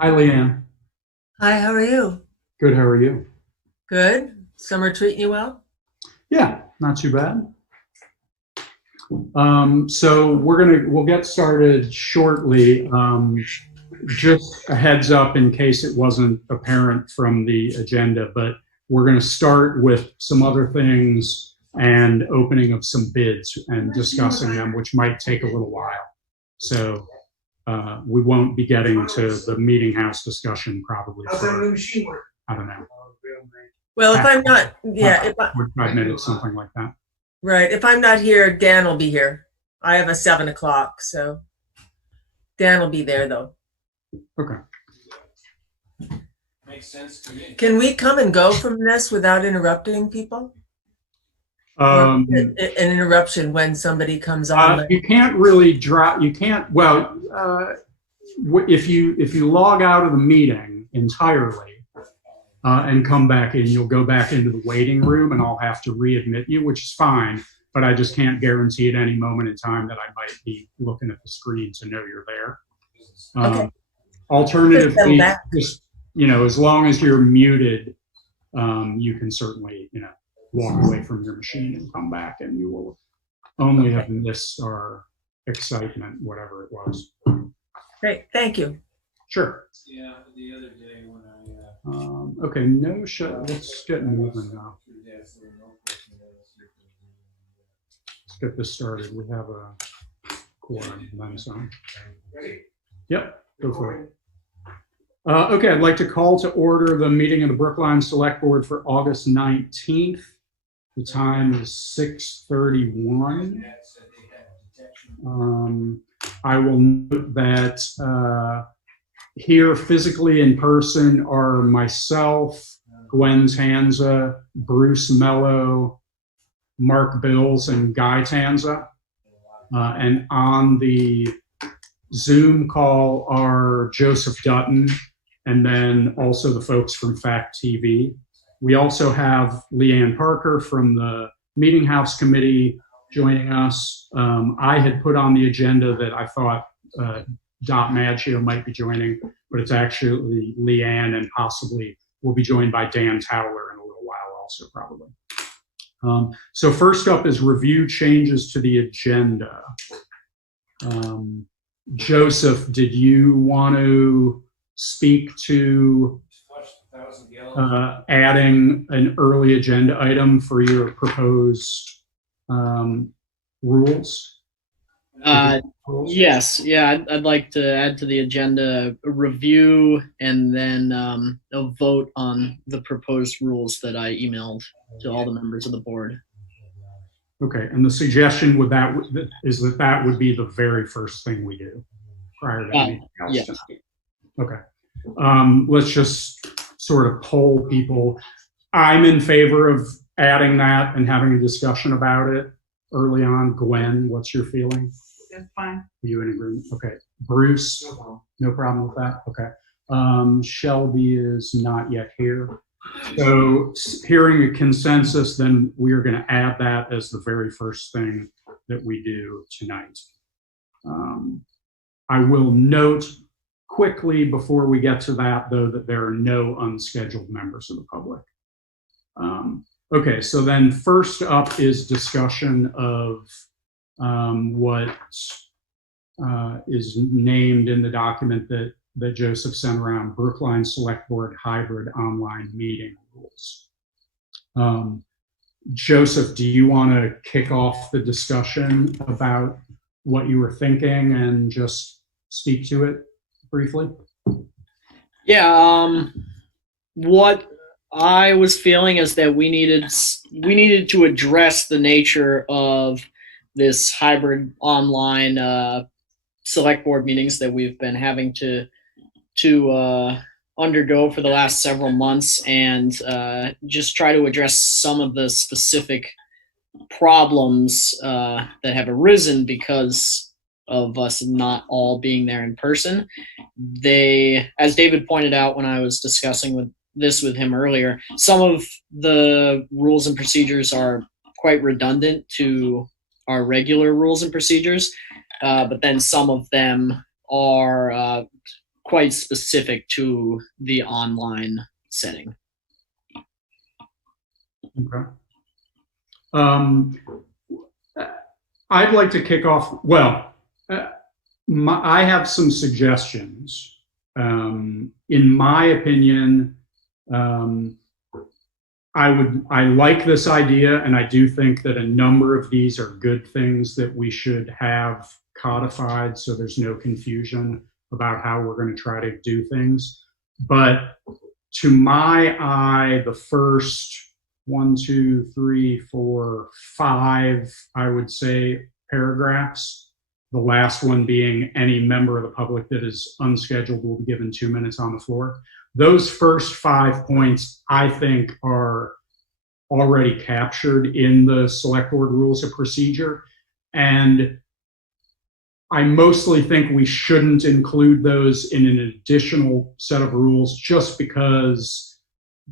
Hi, Leanne. Hi, how are you? Good. How are you? Good. Summer treating you well? Yeah, not too bad. So we'll get started shortly. Just a heads up in case it wasn't apparent from the agenda, but we're going to start with some other things and opening of some bids and discussing them, which might take a little while. So we won't be getting to the meeting house discussion probably for, I don't know, Well, if half, I'm not, yeah, if I, 45 minutes, something like that. right, if I'm not here, Dan will be here. I have a 7 o'clock, so Dan will be there though. Okay. Makes sense to me. Can we come and go from this without interrupting people? Or Um, an interruption when somebody comes on? you can't really drop. You can't. Well, if you log out of the meeting entirely and come back in, you'll go back into the waiting room, and I'll have to readmit you, which is fine. But I just can't guarantee at any moment in time that I might be looking at the screen to know you're there. Okay, just settle Alternatively, back. just as long as you're muted, you can certainly walk away from your machine and come back, and you will only have missed our excitement, whatever it was. Great, thank you. Sure. Yeah, the other day when I Okay, no shut. Let's get moving now. Let's get this started. We have a quorum. Yep, go for it. Okay, I'd like to call to order the meeting of the Brookline Select Board for August 19th. The time is 6:31. I will note that here physically in person are myself, Gwen Tanza, Bruce Mello, Mark Bills, and Guy Tanza. And on the Zoom call are Joseph Dutton and then also the folks from Fact TV. We also have Leanne Parker from the Meeting House Committee joining us. I had put on the agenda that I thought Dot Maggio might be joining, but it's actually Leanne, and possibly we'll be joined by Dan Towler in a little while also, probably. So first up is review changes to the agenda. Joseph, did you want to speak to adding an early agenda item for your proposed rules? Yes, yeah, I'd like to add to the agenda a review and then a vote on the proposed rules that I emailed to all the members of the board. Okay, and the suggestion with that is that would be the very first thing we do prior to anything else. Yes. Okay. Let's just sort of poll people. I'm in favor of adding that and having a discussion about it early on. Gwen, what's your feeling? That's fine. Are you in agreement? Okay. Bruce, no problem with that? Okay. Shelby is not yet here. So hearing a consensus, then we are going to add that as the very first thing that we do tonight. I will note quickly before we get to that, though, that there are no unscheduled members of the public. Okay, so then first up is discussion of what is named in the document that Joseph sent around, Brookline Select Board Hybrid Online Meeting Rules. Joseph, do you want to kick off the discussion about what you were thinking and just speak to it briefly? Yeah, what I was feeling is that we needed to address the nature of this hybrid online select board meetings that we've been having to undergo for the last several months, and just try to address some of the specific problems that have arisen because of us not all being there in person. As David pointed out when I was discussing this with him earlier, some of the rules and procedures are quite redundant to our regular rules and procedures, but then some of them are quite specific to the online setting. Okay. I'd like to kick off. Well, I have some suggestions. In my opinion, I like this idea, and I do think that a number of these are good things that we should have codified, so there's no confusion about how we're going to try to do things. But to my eye, the first 1, 2, 3, 4, 5, I would say, paragraphs. The last one being any member of the public that is unscheduled will be given 2 minutes on the floor. Those first 5 points, I think, are already captured in the select board rules of procedure. And I mostly think we shouldn't include those in an additional set of rules just because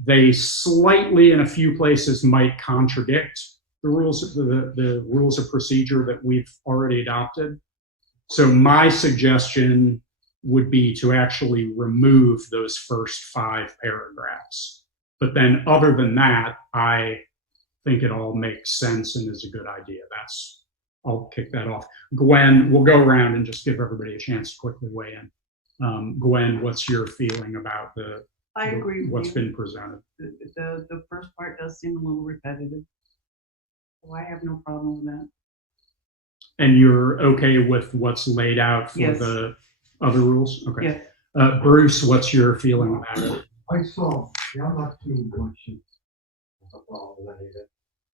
they slightly, in a few places, might contradict the rules of procedure that we've already adopted. So my suggestion would be to actually remove those first 5 paragraphs. But then other than that, I think it all makes sense and is a good idea. I'll kick that off. Gwen, we'll go around and just give everybody a chance to quickly weigh in. Gwen, what's your feeling about I agree with what's you. been presented? The first part does seem a little repetitive. So I have no problem with that. And you're okay with what's laid out for Yes. the other rules? Okay. Yes. Bruce, what's your feeling about it? I'm not too much of a problem with any of it,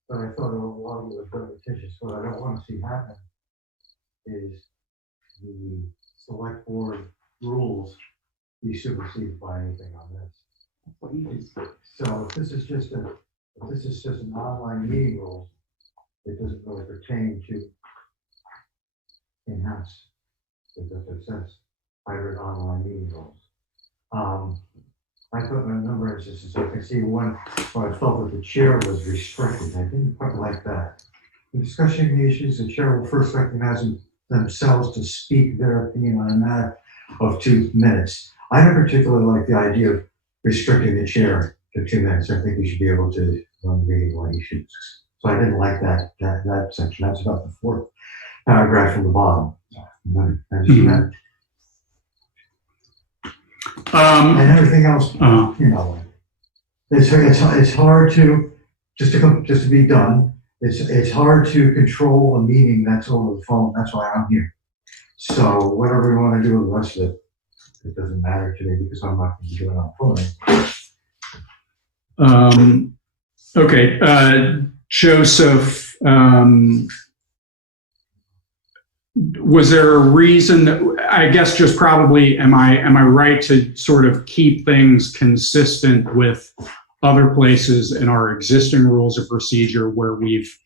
but I thought a lot of it was repetitious. What I don't want to see happen is the select board rules be superseded by anything on this. That's what you just said. So if this is just an online meeting rule, it doesn't really pertain to in-house. It says hybrid online meeting rules. I thought in a number of instances, I can see one where I felt that the chair was restricted. I didn't quite like that. In discussing the issues, the chair will first recognize themselves to speak their opinion on a matter of 2 minutes. I don't particularly like the idea of restricting the chair to 2 minutes. I think we should be able to run the meeting when he shoots. So I didn't like that section. That's about the 4th paragraph from the bottom. And everything else, it's hard to just to be done. It's hard to control a meeting that's over the phone. That's why I'm here. So whatever we want to do with the rest of it, it doesn't matter to me because I'm not going to be doing it on phone. Okay, Joseph, was there a reason, I guess just probably, am I right to sort of keep things consistent with other places in our existing rules of procedure where we've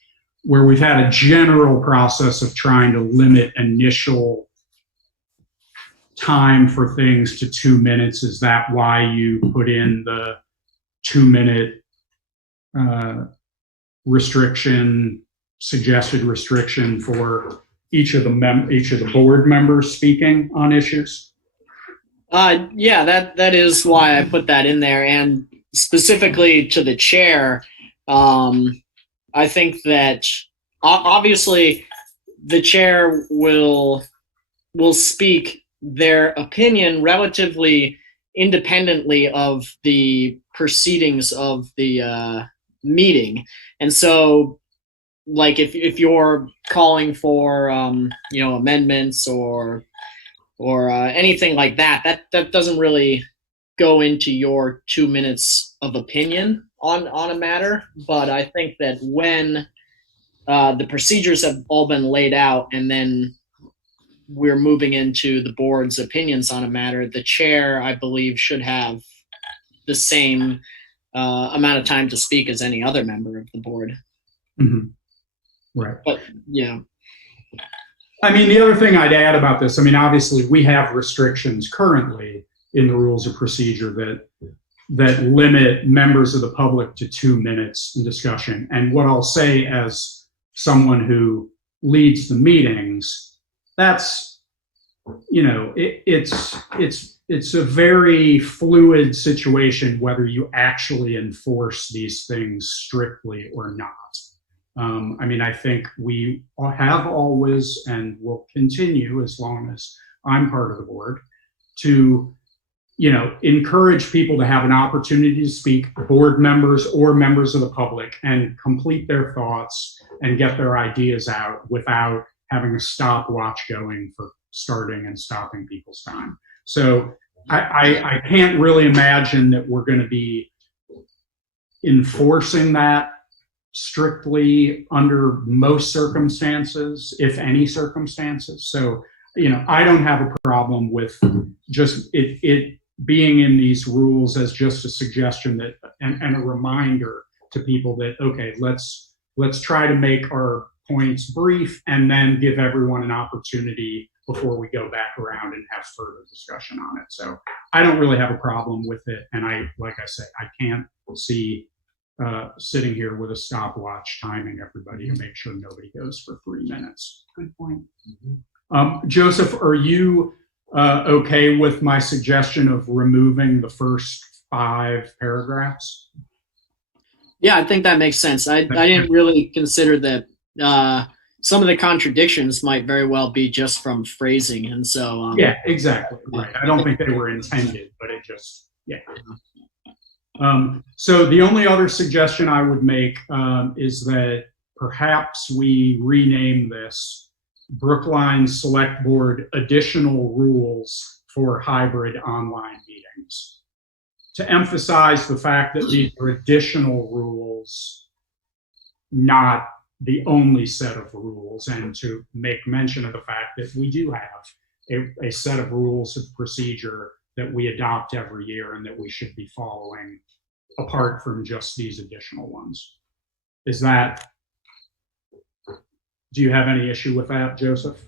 had a general process of trying to limit initial time for things to 2 minutes? Is that why you put in the 2-minute suggested restriction for each of the board members speaking on issues? Yeah, that is why I put that in there, and specifically to the chair. I think that obviously the chair will speak their opinion relatively independently of the proceedings of the meeting, and so. Like if you're calling for amendments or anything like that doesn't really go into your 2 minutes of opinion on a matter. But I think that when the procedures have all been laid out and then we're moving into the board's opinions on a matter, the chair, I believe, should have the same amount of time to speak as any other member of the board. Mm-hmm. Right. But yeah. I mean, the other thing I'd add about this, I mean, obviously we have restrictions currently in the rules of procedure that limit members of the public to 2 minutes in discussion. And what I'll say as someone who leads the meetings, that's it's a very fluid situation whether you actually enforce these things strictly or not. I think we have always and will continue, as long as I'm part of the board, to encourage people to have an opportunity to speak, board members or members of the public, and complete their thoughts and get their ideas out without having a stopwatch going for starting and stopping people's time. So I can't really imagine that we're going to be enforcing that strictly under most circumstances, if any circumstances. So, I don't have a problem with just it being in these rules as just a suggestion that and a reminder to people that, okay, let's try to make our points brief and then give everyone an opportunity before we go back around and have further discussion on it. So I don't really have a problem with it. And like I say, I can't see sitting here with a stopwatch timing everybody to make sure nobody goes for 3 minutes. Good point. Joseph, are you okay with my suggestion of removing the first 5 paragraphs? Yeah, I think that makes sense. I didn't really consider that some of the contradictions might very well be just from phrasing, and so yeah, exactly right. I don't think they were intended, but it just so the only other suggestion I would make is that perhaps we rename this Brookline Select Board Additional Rules for Hybrid Online Meetings, to emphasize the fact that these are additional rules, not the only set of rules, and to make mention of the fact that we do have a set of rules of procedure that we adopt every year and that we should be following apart from just these additional ones. Do you have any issue with that, Joseph?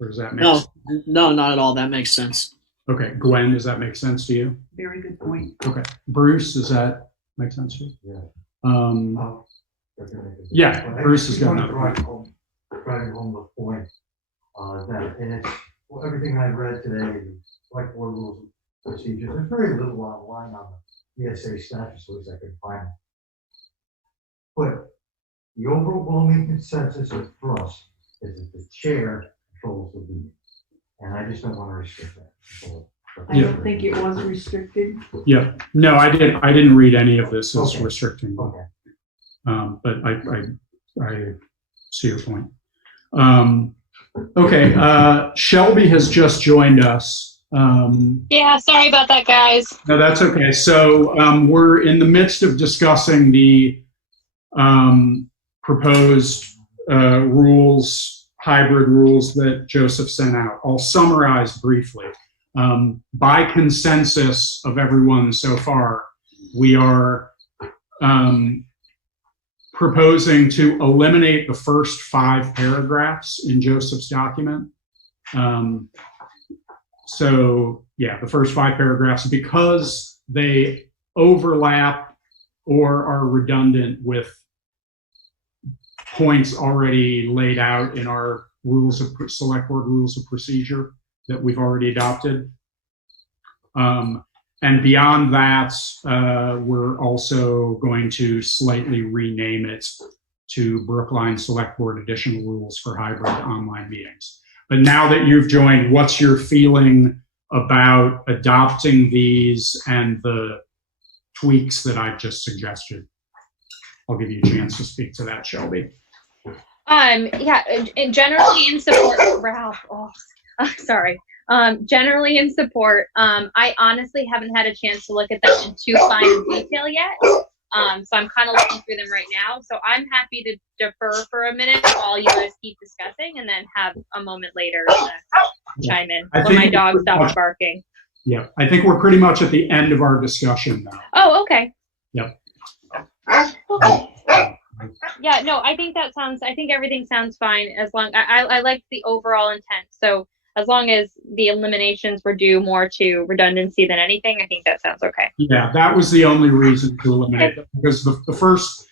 Or does that make sense? No, not at all. That makes sense. Okay, Gwen, does that make sense to you? Very good point. Okay, Bruce, does that make sense to you? Yeah. Yeah, Bruce is going to driving home the point that, and it's everything I read today, like board rules and procedures. There's very little online on the ESA statutes, at least I could find. But the overwhelming consensus for us is that the chair controls the meeting, and I just don't want to restrict that. So, I don't think it was restricted. Yeah, no, I didn't read any of this as Okay. restricting. Okay. But I see your point. Okay, Shelby has just joined us. Yeah, sorry about that, guys. No, that's okay. So we're in the midst of discussing the proposed rules, hybrid rules that Joseph sent out. I'll summarize briefly. By consensus of everyone so far, we are proposing to eliminate the first 5 paragraphs in Joseph's document. So yeah, the first 5 paragraphs, because they overlap or are redundant with points already laid out in our select board rules of procedure that we've already adopted. And beyond that, we're also going to slightly rename it to Brookline Select Board Additional Rules for Hybrid Online Meetings. But now that you've joined, what's your feeling about adopting these and the tweaks that I've just suggested? I'll give you a chance to speak to that, Shelby. Yeah, and generally in support, Ralph. Sorry. Generally in support. I honestly haven't had a chance to look at them in too fine detail yet. So I'm kind of looking through them right now. So I'm happy to defer for a minute while you guys keep discussing, and then have a moment later to chime in when my dog stops barking. Yeah, I think we're pretty much at the end of our discussion now. Oh, okay. Yep. Yeah, no, I think everything sounds fine as long, I like the overall intent. So as long as the eliminations were due more to redundancy than anything, I think that sounds okay. Yeah, that was the only reason to eliminate them, because the first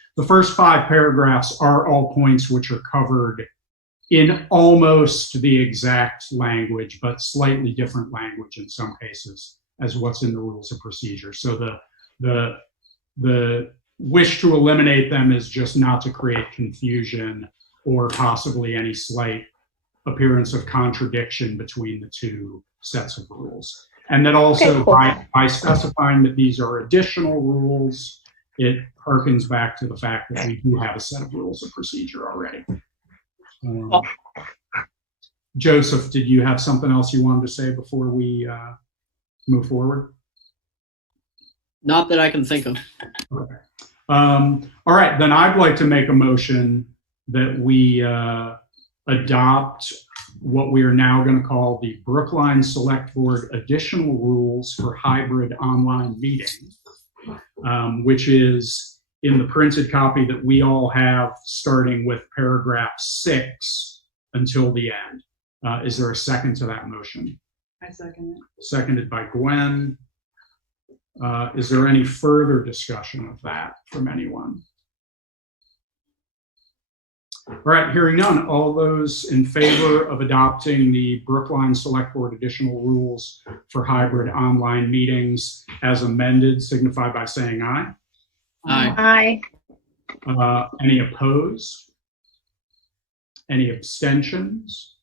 5 paragraphs are all points which are covered in almost the exact language, but slightly different language in some cases as what's in the rules of procedure. So the wish to eliminate them is just not to create confusion or possibly any slight appearance of contradiction between the two sets of rules. And then also Okay, cool. by specifying that these are additional rules, it harkens back to the fact that we do have a set of rules of procedure already. Joseph, did you have something else you wanted to say before we move forward? Not that I can think of. Okay. All right, then I'd like to make a motion that we adopt what we are now going to call the Brookline Select Board Additional Rules for Hybrid Online Meeting, which is in the printed copy that we all have, starting with paragraph 6 until the end. Is there a second to that motion? I second it. Seconded by Gwen. Is there any further discussion of that from anyone? All right, hearing none. All those in favor of adopting the Brookline Select Board Additional Rules for Hybrid Online Meetings as amended signify by saying aye. Aye. Any opposed? Any abstentions?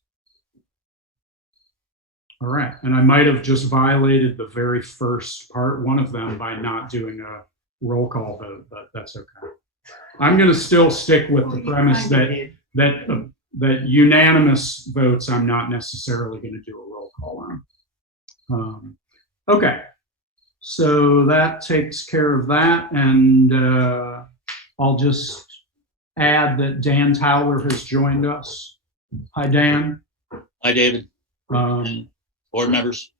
All right, and I might have just violated the very first part, one of them, by not doing a roll call vote, but that's okay. I'm going to still stick with the premise that unanimous votes I'm not necessarily going to do a roll call on. Okay, so that takes care of that, and I'll just add that Dan Towler has joined us. Hi, Dan. Hi, David. Board members.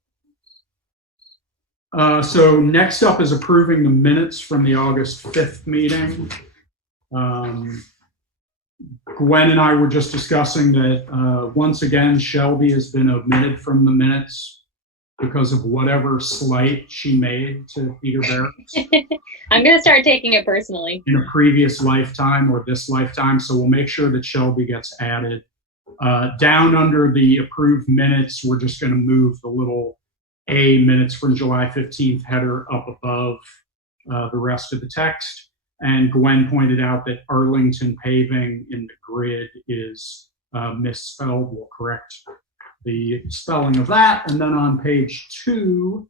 So next up is approving the minutes from the August 5th meeting. Gwen and I were just discussing that once again, Shelby has been omitted from the minutes because of whatever slight she made to Peter Barracks I'm going to start taking it personally. in a previous lifetime or this lifetime. So we'll make sure that Shelby gets added. Down under the approved minutes, we're just going to move the little A minutes from July 15th header up above the rest of the text. And Gwen pointed out that Arlington paving in the grid is misspelled. We'll correct the spelling of that. And then on page 2,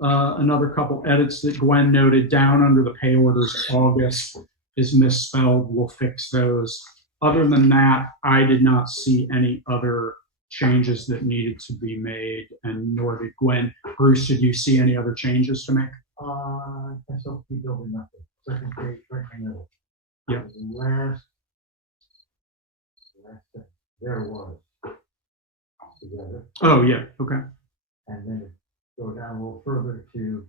another couple edits that Gwen noted down under the pay orders. August is misspelled. We'll fix those. Other than that, I did not see any other changes that needed to be made, and nor did Gwen. Bruce, did you see any other changes to make? SLP building nothing. Second page, right in the middle. Yep. Last, there was together. Oh, yeah, okay. And then go down a little further to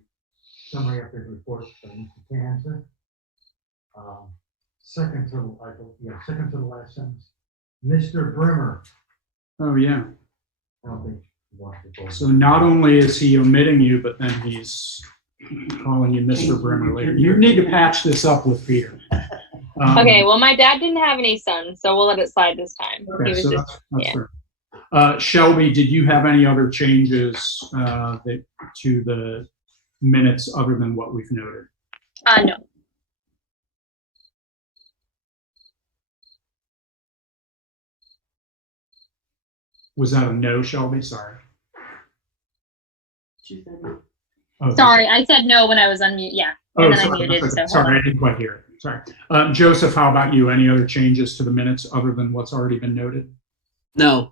summary of his report by Mr. Kanza. Second to the last sentence. Mr. Brimmer. Oh, yeah. I don't think he wants to go. So not only is he omitting you, but then he's calling you Mr. Brimmer later. You need to patch this up with Peter. Okay, well, my dad didn't have any sons, so we'll let it slide this time. Okay, He was so just, that's yeah. fair. Shelby, did you have any other changes to the minutes other than what we've noted? No. Was that a no, Shelby? Sorry. She said it. Oh, Sorry, I said no when I was on mute. Yeah. Oh, And then I sorry. muted, Okay. so hold Sorry, I on. didn't quite hear it. Sorry. Joseph, how about you? Any other changes to the minutes other than what's already been noted? No.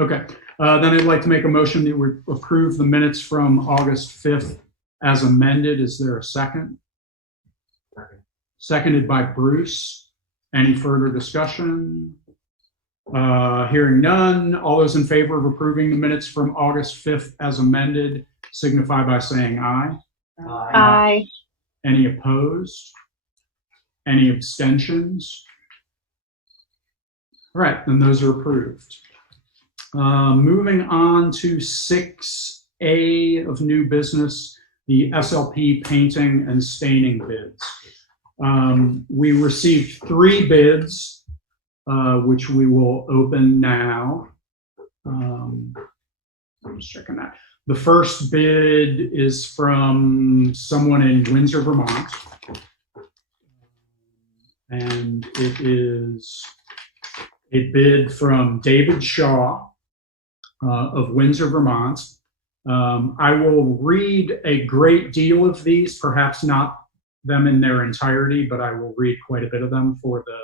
Okay. Then I'd like to make a motion that we approve the minutes from August 5th as amended. Is there a second? Second. Seconded by Bruce. Any further discussion? Hearing none. All those in favor of approving the minutes from August 5th as amended signify by saying aye. Aye. Any opposed? Any abstentions? All right, then those are approved. Moving on to 6A of new business, the SLP painting and staining bids. We received 3 bids which we will open now. I'm just checking that. The first bid is from someone in Windsor, Vermont. And it is a bid from David Shaw of Windsor, Vermont. I will read a great deal of these, perhaps not them in their entirety, but I will read quite a bit of them for the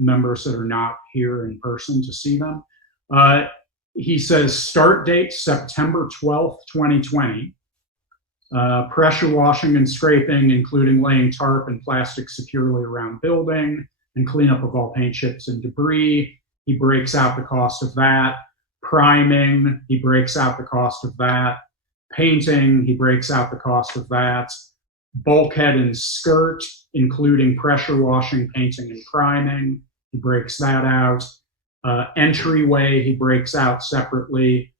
members that are not here in person to see them. He says start date September 12th, 2020. Pressure washing and scraping, including laying tarp and plastic securely around building, and cleanup of all paint chips and debris. He breaks out the cost of that. Priming, he breaks out the cost of that. Painting, he breaks out the cost of that. Bulkhead and skirt, including pressure washing, painting, and priming, he breaks that out. Entryway, he breaks out separately.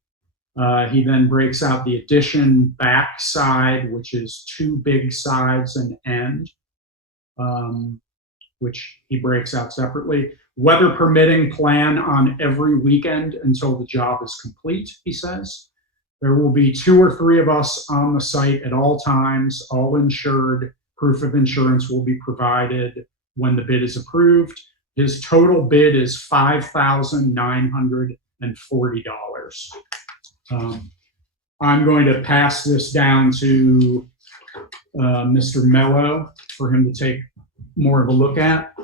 He then breaks out the addition back side, which is 2 big sides and end, which he breaks out separately. Weather permitting, plan on every weekend until the job is complete, he says. There will be 2 or 3 of us on the site at all times, all insured. Proof of insurance will be provided when the bid is approved. His total bid is $5,940. I'm going to pass this down to Mr. Mello for him to take more of a look at.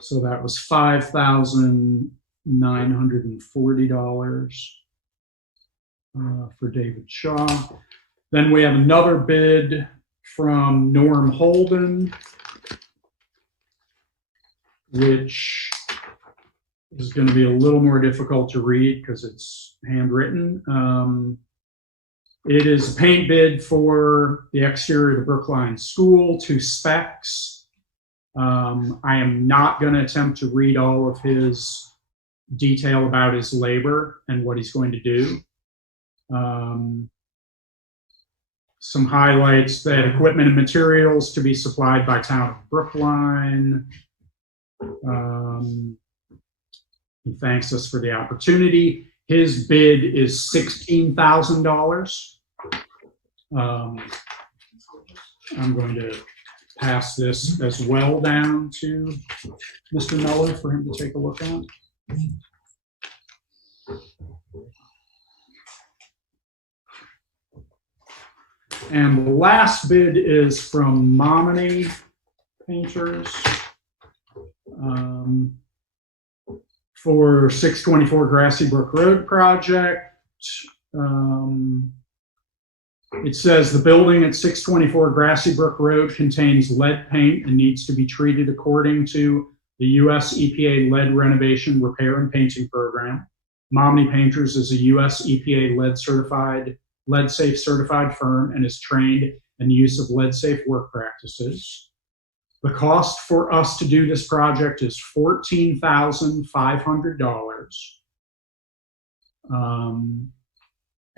So that was $5,940 for David Shaw. Then we have another bid from Norm Holden, which is going to be a little more difficult to read because it's handwritten. It is a paint bid for the exterior of the Brookline School to specs. I am not going to attempt to read all of his detail about his labor and what he's going to do. Some highlights that equipment and materials to be supplied by town of Brookline. He thanks us for the opportunity. His bid is $16,000. I'm going to pass this as well down to Mr. Mello for him to take a look at. And the last bid is from Mominy Painters for 624 Grassy Brook Road project. It says the building at 624 Grassy Brook Road contains lead paint and needs to be treated according to the US EPA lead renovation, repair, and painting program. Mominy Painters is a US EPA lead safe certified firm and is trained in the use of lead safe work practices. The cost for us to do this project is $14,500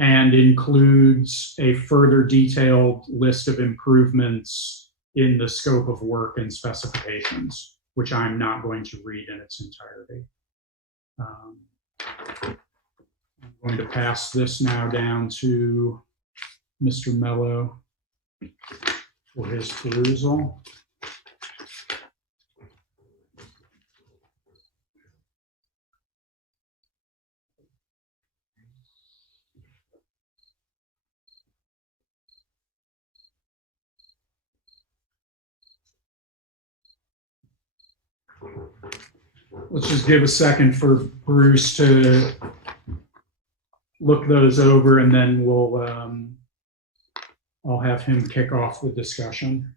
and includes a further detailed list of improvements in the scope of work and specifications, which I'm not going to read in its entirety. I'm going to pass this now down to Mr. Mello for his perusal. Let's just give a second for Bruce to look those over, and then I'll have him kick off the discussion.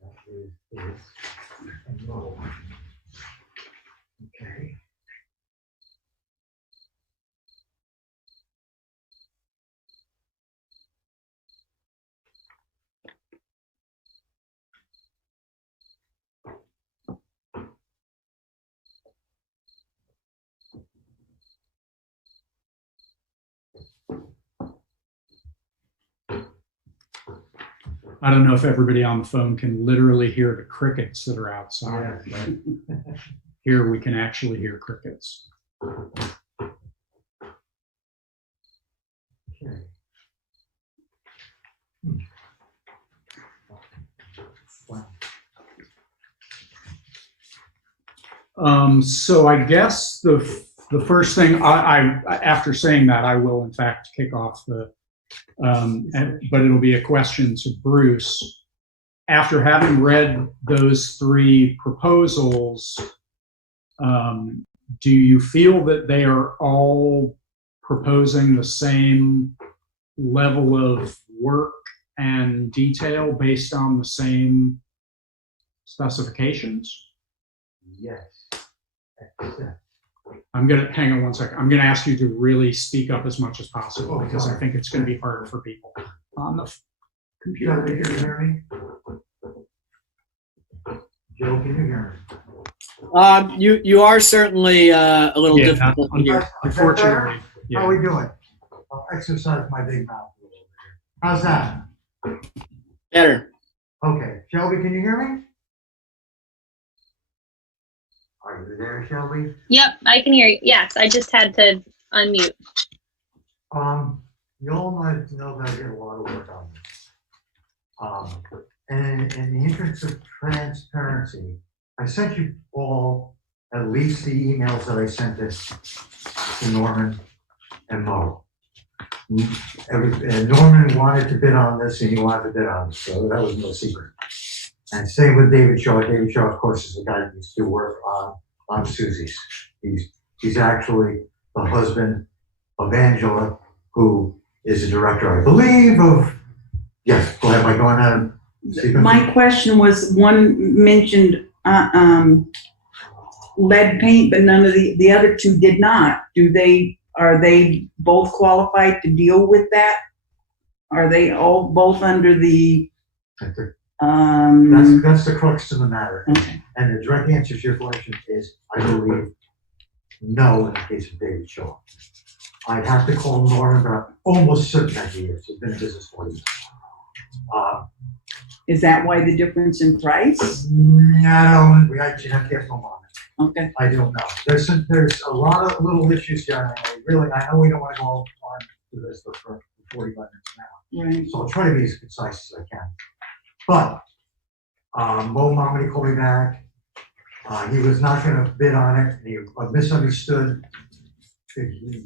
That is this. And roll. Okay. I don't know if everybody on the phone can literally hear the crickets that are outside. But here we can actually hear crickets. Okay. So I guess the first thing I after saying that, I will in fact kick off the but it'll be a question to Bruce. After having read those three proposals, do you feel that they are all proposing the same level of work and detail based on the same specifications? Yes. Excellent. I'm gonna hang on one second. I'm gonna ask you to really speak up as much as possible because I think it's gonna be harder for people on the computer. Joe, can you hear me? Joe, can you hear me? You are certainly a little Yeah, difficult to hear. Unfortunately, How are yeah. we doing? I'll exercise my big mouth a little bit here. How's that? Better. Okay, Shelby, can you hear me? Are you there, Shelby? Yep, I can hear you. Yes, I just had to unmute. You all might know that I did a lot of work on this. And in the interest of transparency, I sent you all at least the emails that I sent to Norman and Mo. And Norman wanted to bid on this and he wanted to bid on this, so that was no secret. And same with David Shaw. David Shaw, of course, is the guy that used to work on Susie's. He's actually the husband of Angela, who is a director, I believe, of, yes, go ahead, Mike, go on. My question was, one mentioned lead paint, but none of the other two did not. Are they both qualified to deal with that? Are they all both under the That's the crux of the matter. Okay. And the direct answer to your question is, I believe, no, in the case of David Shaw. I'd have to call Norman, but I'm almost certain that he is. He's been in business 40 years. Is that why the difference in price? No, we actually have to get home on it. Okay. I don't know. There's a lot of little issues here. I know we don't want to go on to this for 45 minutes now. Right. So I'll try to be as concise as I can. But Mo Momedy called me back. He was not going to bid on it. He misunderstood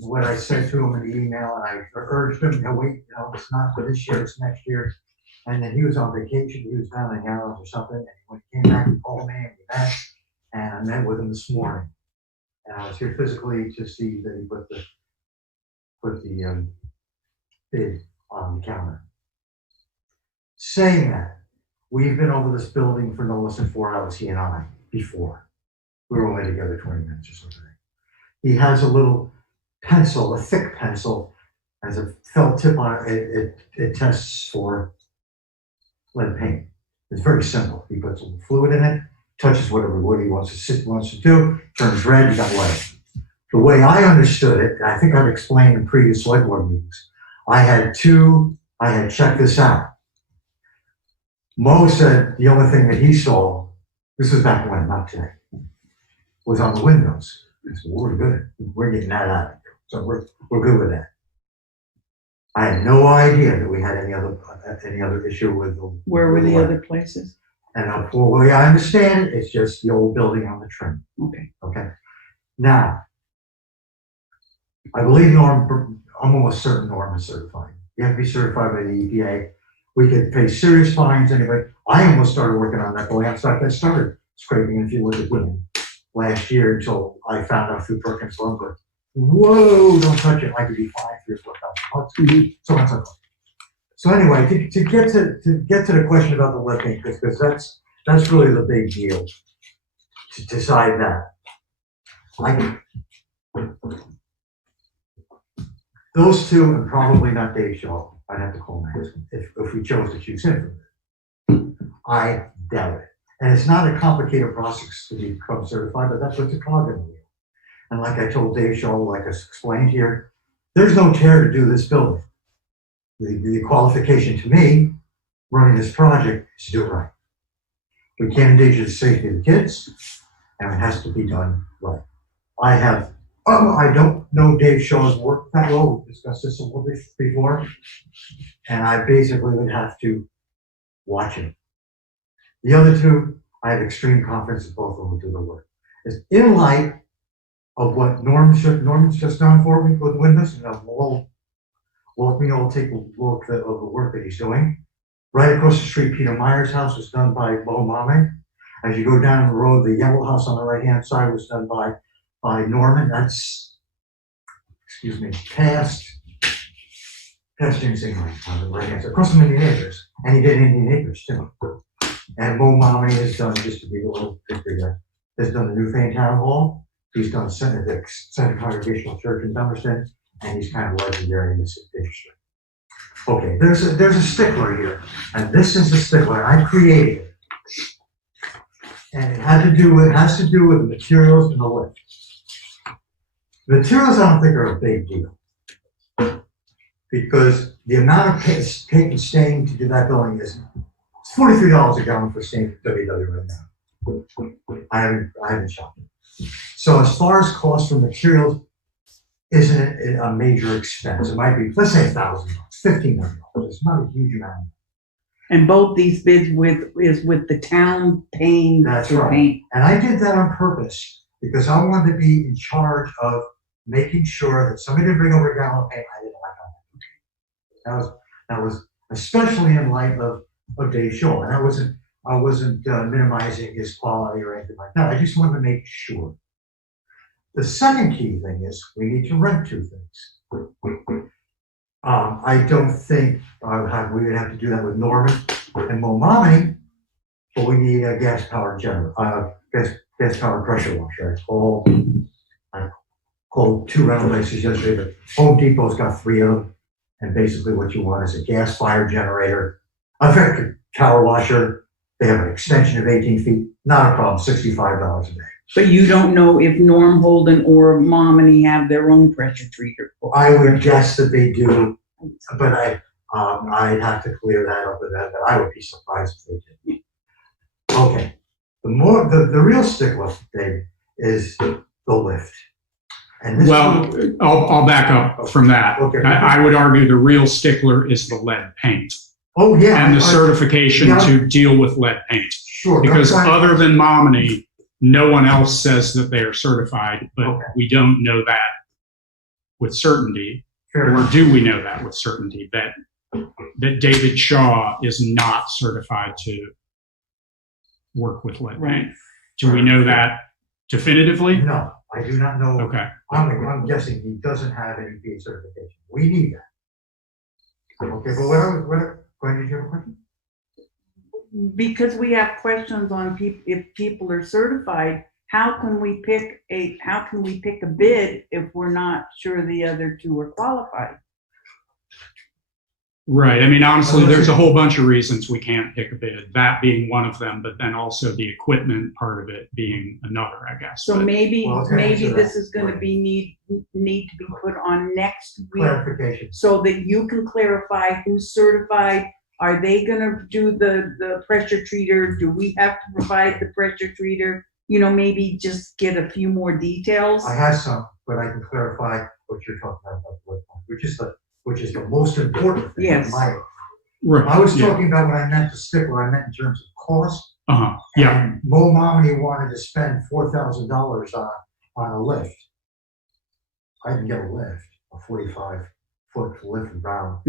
what I said to him in the email, and I urged him, wait, it's not for this year, it's next year. And then he was on vacation. He was down in Gallows or something. And when he came back, he called me and we met. And I met with him this morning. And I was here physically to see that he put the bid on the counter. Saying that, we've been over this building for no less than 4 hours, he and I, before. We were only together 20 minutes or something. He has a little pencil, a thick pencil, has a felt tip on it. It tests for lead paint. It's very simple. He puts a little fluid in it, touches whatever wood he wants to do, turns red, you got lead. The way I understood it, and I think I've explained in previous select board meetings, I had checked this out. Mo said the only thing that he saw, this was back when, not today, was on the windows. I said, well, we're good. We're getting that out. So we're good with that. I had no idea that we had any other issue with the. Where were the other places? And the way I understand it, it's just the old building on the trim. Okay. Okay. Now, I believe I'm almost certain Norm is certified. You have to be certified by the EPA. We could pay serious fines anyway. I almost started working on that going outside. I started scraping a few with the women last year until I found out through Perkins Lumber. Whoa, don't touch it. I could be fined $3,000 or $4,000. So on and so forth. So anyway, to get to the question about the lead paint, because that's really the big deal. To decide that, those two, and probably not Dave Shaw. I'd have to call my husband if we chose to choose him. I doubt it. And it's not a complicated process to become certified, but that's what's a cog in the wheel. And like I told Dave Shaw, like I explained here, there's no tear to do this building. The qualification to me running this project is to do it right. We can't endanger the safety of the kids, and it has to be done right. I don't know Dave Shaw's work that well. We discussed this a little bit before, and I basically would have to watch him. The other two, I have extreme confidence that both of them will do the work. It's in light of what Norman's just done for me with windows, and we'll take a look at the work that he's doing. Right across the street, Peter Meyer's house was done by Bo Mame. As you go down the road, the yellow house on the right-hand side was done by Norman. That's, excuse me, past James Ingram on the right-hand side. Across from Indian Acres. And he did Indian Acres, too. And Bo Mame has done, just to be a little bigger, has done the Newfane Town Hall. He's done the Center Congregational Church in Dummerston, and he's kind of legendary in this industry. Okay, there's a stickler here, and this is the stickler. I created it, and it has to do with the materials and the lift. The materials I don't think are a big deal, because the amount of paint and stain to do that building is $43 a gallon for stain for WW right now. I haven't shopped it. So as far as cost for materials, isn't it a major expense? It might be, let's say $1,000, $1,500. It's not a huge amount. And both these bids is with the town paying That's to right. paint. And I did that on purpose because I wanted to be in charge of making sure that somebody didn't bring over a gallon of paint I didn't like on that. That was especially in light of Dave Shaw. And I wasn't minimizing his quality or anything like that. I just wanted to make sure. The second key thing is we need to rent two things. I don't think we would have to do that with Norman and Momami, but we need a gas-powered generator, gas-powered pressure washer. I called two rental places yesterday, but Home Depot's got 3 of them, and basically what you want is a gas-fired generator, a power washer. They have an extension of 18 feet, not a problem, $65 a day. But you don't know if Norm Holden or Momini have their own pressure treater. I would guess that they do, but I'd have to clear that up with that, but I would be surprised if they did. Okay, the real stickler thing is the lift. And this I'll back up from that. Okay. I would argue the real stickler is the lead paint oh yeah, and the certification to deal with lead paint. Sure, Because other than Momini, no one else says that they are certified, but we don't know that with certainty. fair Or enough. do we know that with certainty that David Shaw is not certified to work with lead paint? Do we know that definitively? No, I do not know. Okay. I'm guessing he doesn't have any PA certification. We need that. Okay, but what, did you have a question? Because we have questions on if people are certified, how can we pick a bid if we're not sure the other two are qualified? Right. I mean, honestly, there's a whole bunch of reasons we can't pick a bid, that being one of them, but then also the equipment part of it being another, I guess. So But maybe answer this that. is going to be need to be put on next week Clarification. so that you can clarify who's certified. Are they going to do the pressure treater? Do we have to provide the pressure treater? You know, maybe just get a few more details. I have some, but I can clarify what you're talking about the wood pump, which is the most important thing. Yes. In my opinion. right. I was Yeah. talking about when I meant the stickler, I meant in terms of cost. Yeah. And Mo Momini wanted to spend $4,000 on a lift. I can get a lift, a 45-foot lift in Brown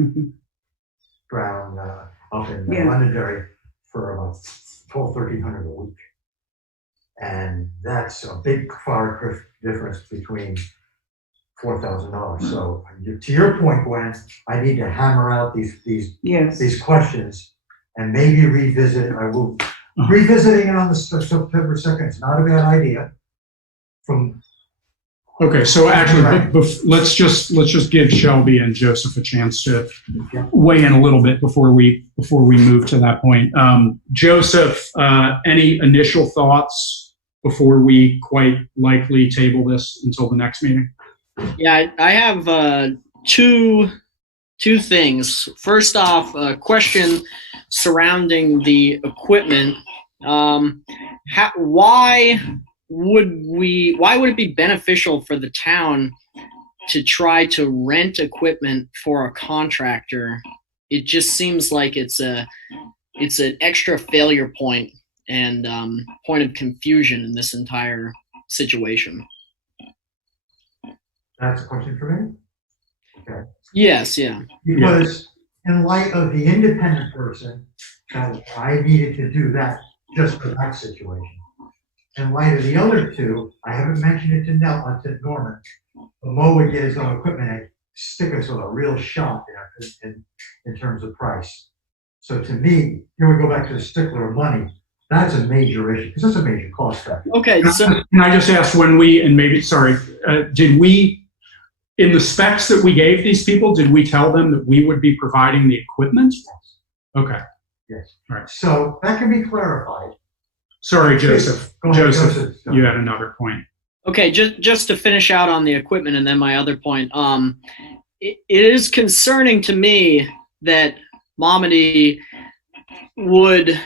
up in Yeah. Londonderry for about $1,300 a week. And that's a big far difference between $4,000. So to your point, Gwen, I need to hammer out these questions and maybe revisit it. I will revisiting it on the September 2nd. It's not a bad idea. Okay, so actually, let's just give Shelby and Joseph a chance to weigh in a little bit before we move to that point. Joseph, any initial thoughts before we quite likely table this until the next meeting? Yeah, I have two two things. First off, a question surrounding the equipment. Why would it be beneficial for the town to try to rent equipment for a contractor? It just seems like it's an extra failure point and point of confusion in this entire situation. That's a question for me? Okay. Yes, yeah. Because in light of the independent person, that I needed to do that just for that situation. In light of the other two, I haven't mentioned it to Norman, but Mo would get his own equipment and stick us with a real shot in terms of price. So to me, here we go back to the stickler of money. That's a major issue, because that's a major cost factor. Okay, so Can I just ask did we, in the specs that we gave these people, did we tell them that we would be providing the equipment? Okay. Yes. Right. So that can be clarified. Sorry, Joseph. Go ahead, Joseph, you had another point. okay, just to finish out on the equipment and then my other point. It is concerning to me that Mamadi would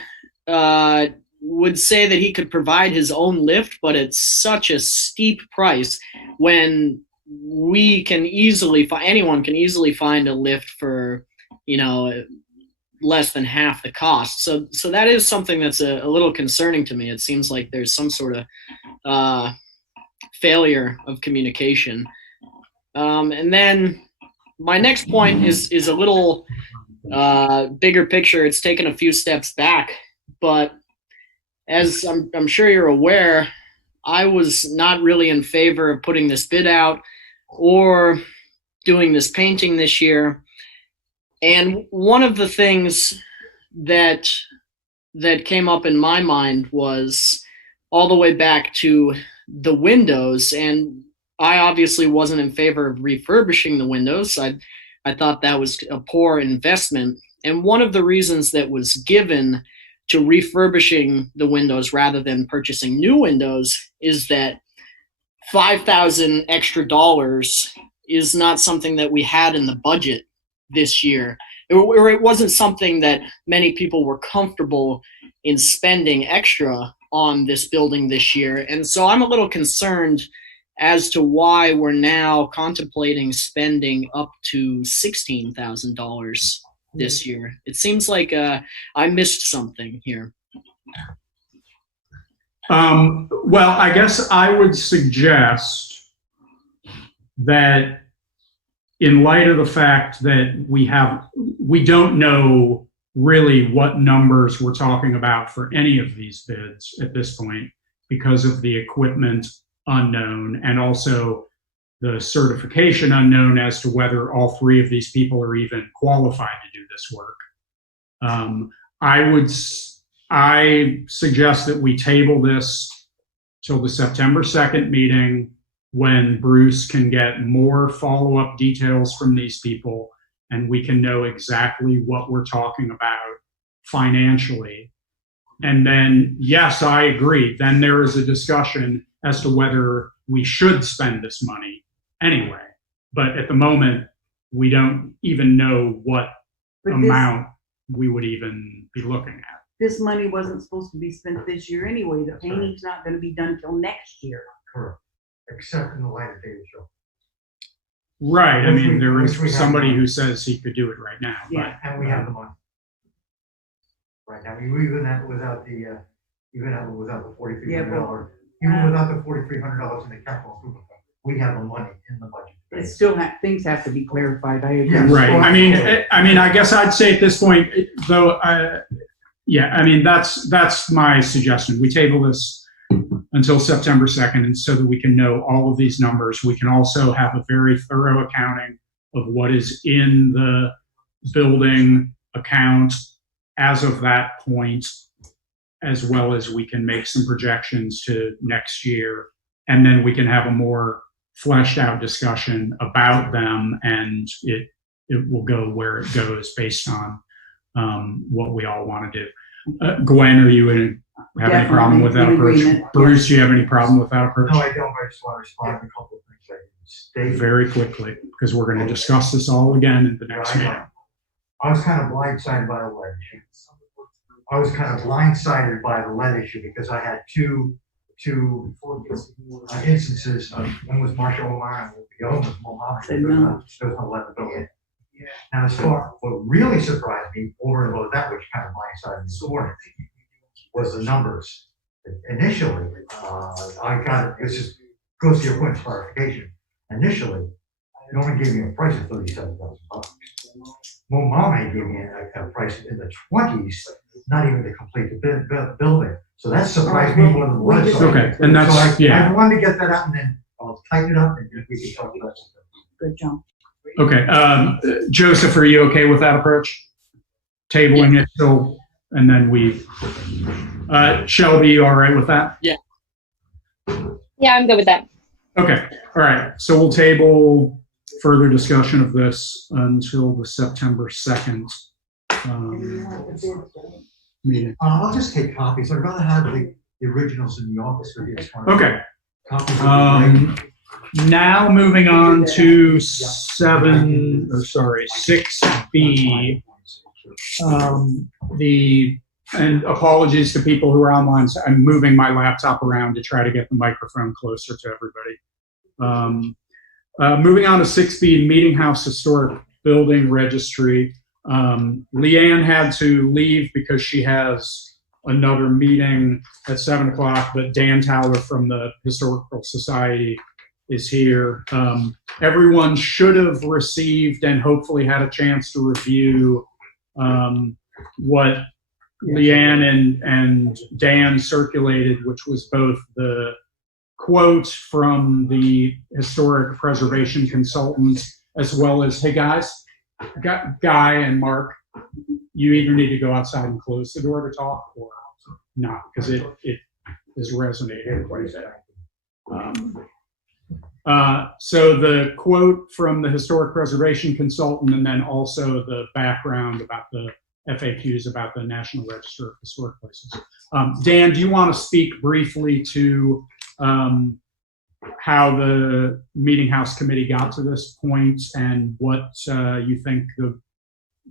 say that he could provide his own lift, but it's such a steep price when we can easily anyone can easily find a lift for, less than half the cost. So that is something that's a little concerning to me. It seems like there's some sort of failure of communication. And then my next point is a little bigger picture. It's taken a few steps back, but as I'm sure you're aware, I was not really in favor of putting this bid out or doing this painting this year. And one of the things that came up in my mind was all the way back to the windows. And I obviously wasn't in favor of refurbishing the windows. I thought that was a poor investment. And one of the reasons that was given to refurbishing the windows rather than purchasing new windows is that $5,000 extra is not something that we had in the budget this year, or it wasn't something that many people were comfortable in spending extra on this building this year. And so I'm a little concerned as to why we're now contemplating spending up to $16,000 this year. It seems like I missed something here. Well, I guess I would suggest that in light of the fact that we don't know really what numbers we're talking about for any of these bids at this point because of the equipment unknown and also the certification unknown as to whether all three of these people are even qualified to do this work. I suggest that we table this till the September 2nd meeting when Bruce can get more follow-up details from these people and we can know exactly what we're talking about financially. And then, yes, I agree. Then there is a discussion as to whether we should spend this money anyway. But at the moment, we don't even know what amount we would even be looking at. This money wasn't supposed to be spent this year anyway. The painting's not going to be done till next year. Correct. Except in the light of David show. Right. I Which mean, we- there which we is have somebody money. who says he could do it right now. Yeah. And we have the money. Right now, even that without the $4,300, even without the $4,300 in the capital improvement fund, we have the money in the budget. It still things have to be clarified. I agree. Yes. Right. Well, I mean, I guess I'd say at this point, though, yeah, I mean, that's my suggestion. We table this until September 2nd, and so that we can know all of these numbers. We can also have a very thorough accounting of what is in the building account as of that point, as well as we can make some projections to next year. And then we can have a more fleshed out discussion about them, and it will go where it goes based on what we all want to do. Gwen, are you have any problem with that in approach? agreement. Bruce, do you have any problem with that approach? No, I don't. I just want to respond to a couple of things that you Stay very quickly, because we're going to discuss this all again in the next meeting. I was kind of blindsided by the lead issue. I was kind of blindsided by the lead issue because I had two instances of, one was Marshall Omar and the other was Mohammed. There was no lead in the building. Now, as far, what really surprised me over and above that, which kind of blindsided me this morning, was the numbers. Initially, I got, this is, goes to your point of clarification. Initially, no one gave me a price of $37,000. Mohammed gave me a price in the 20s, not even to complete the building. So that surprised me more than the lead. So Okay, and that's, I wanted to get that out, and then I'll tighten it up and we can talk about it. Good job. okay. Joseph, are you okay with that approach? Tabling it till, and then we, Shelby, you all right with that? Yeah, I'm good with that. Okay, all right. So we'll table further discussion of this until the September 2nd meeting. I'll just take copies. I'd rather have the originals in the office with you. Okay. Copies would be great. Now moving on to 6B. And apologies to people who are online. So I'm moving my laptop around to try to get the microphone closer to everybody. Moving on to 6B, Meeting House Historic Building Registry. Leanne had to leave because she has another meeting at 7 o'clock, but Dan Towler from the Historical Society is here. Everyone should have received and hopefully had a chance to review what Leanne and Dan circulated, which was both the quote from the historic preservation consultant, as well as, hey guys, Guy and Mark, you either need to go outside and close the door to talk or not, because it is resonating quite a bit. So the quote from the historic preservation consultant, and then also the background about the FAQs about the National Register of Historic Places. Dan, do you want to speak briefly to how the Meeting House Committee got to this point and what you think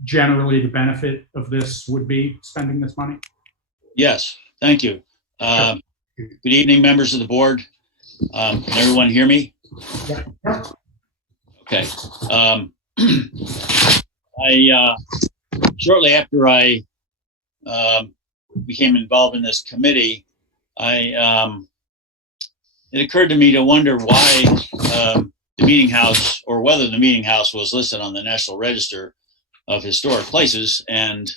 generally the benefit of this would be, spending this money? Yes, thank you. Good evening, members of the board. Can everyone hear me? Okay. Shortly after I became involved in this committee, it occurred to me to wonder why the Meeting House, or whether the Meeting House was listed on the National Register of Historic Places, and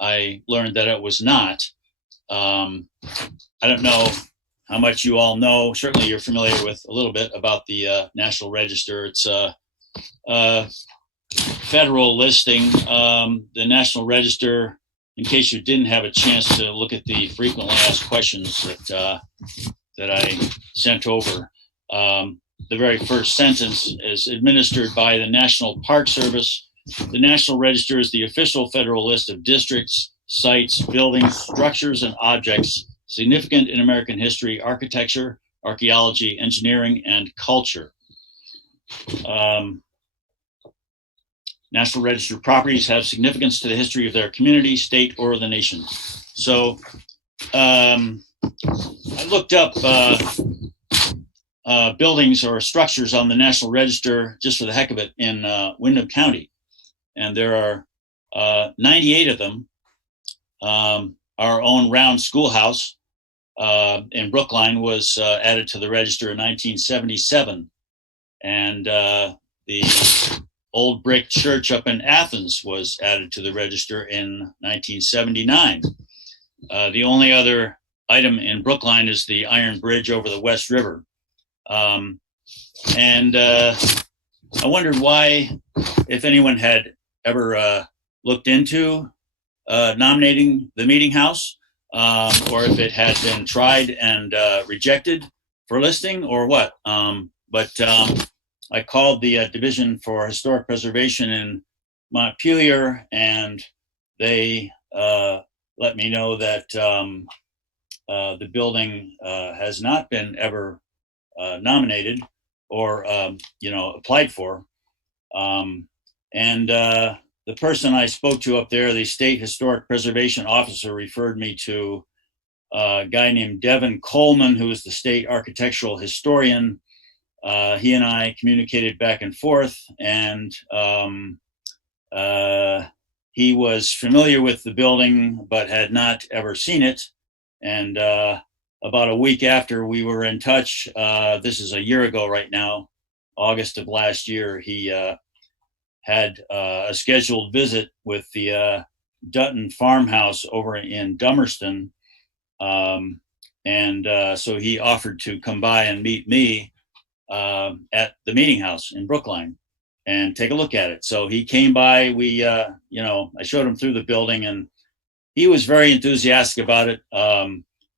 I learned that it was not. I don't know how much you all know. Certainly you're familiar with a little bit about the National Register. It's a federal listing. The National Register, in case you didn't have a chance to look at the frequently asked questions that I sent over, the very first sentence is administered by the National Park Service. The National Register is the official federal list of districts, sites, buildings, structures, and objects significant in American history, architecture, archaeology, engineering, and culture. National Register properties have significance to the history of their community, state, or the nation. So I looked up buildings or structures on the National Register just for the heck of it in Windham County. And there are 98 of them. Our own Round Schoolhouse in Brookline was added to the register in 1977. And the Old Brick Church up in Athens was added to the register in 1979. The only other item in Brookline is the Iron Bridge over the West River. And I wondered why, if anyone had ever looked into nominating the Meeting House, or if it had been tried and rejected for listing or what. But I called the Division for Historic Preservation in Montpelier, and they let me know that the building has not been ever nominated. or applied for. And the person I spoke to up there, the state historic preservation officer, referred me to a guy named Devin Coleman, who is the state architectural historian. He and I communicated back and forth, and he was familiar with the building but had not ever seen it. And about a week after we were in touch, this is a year ago right now, August of last year, he had a scheduled visit with the Dutton farmhouse over in Dummerston. So he offered to come by and meet me at the meeting house in Brookline and take a look at it. So he came by, I showed him through the building, and he was very enthusiastic about it.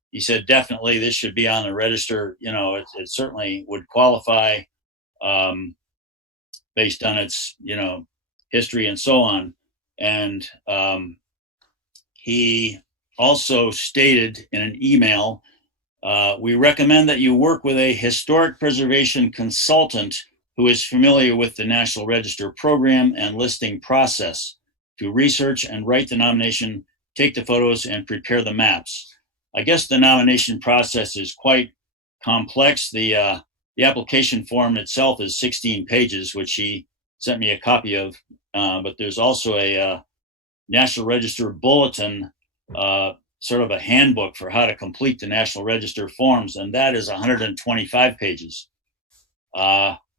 He said, definitely this should be on the register. It certainly would qualify based on its, history and so on. And he also stated in an email, we recommend that you work with a historic preservation consultant who is familiar with the National Register program and listing process to research and write the nomination, take the photos, and prepare the maps. I guess the nomination process is quite complex. The application form itself is 16 pages, which he sent me a copy of, but there's also a National Register bulletin, sort of a handbook for how to complete the National Register forms, and that is 125 pages.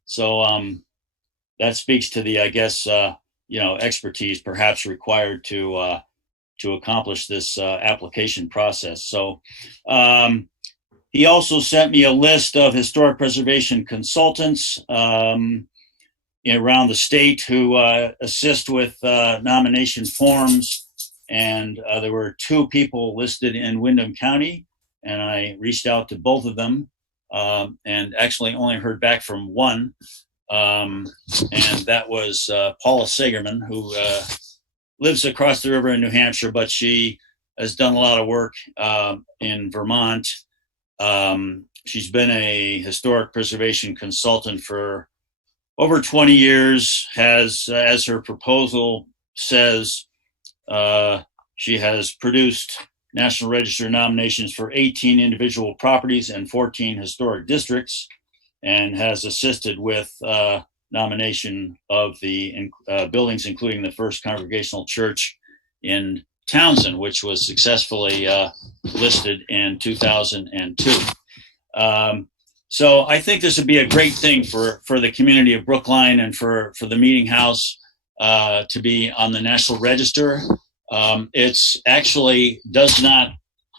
So that speaks to the, I guess, expertise perhaps required to accomplish this application process. So he also sent me a list of historic preservation consultants around the state who assist with nomination forms. And there were 2 people listed in Windham County, and I reached out to both of them and actually only heard back from one. And that was Paula Sagerman, who lives across the river in New Hampshire, but she has done a lot of work in Vermont. She's been a historic preservation consultant for over 20 years, has, as her proposal says, she has produced National Register nominations for 18 individual properties and 14 historic districts, and has assisted with nomination of the buildings, including the First Congregational Church in Townsend, which was successfully listed in 2002. So I think this would be a great thing for the community of Brookline and for the meeting house to be on the National Register. It's actually does not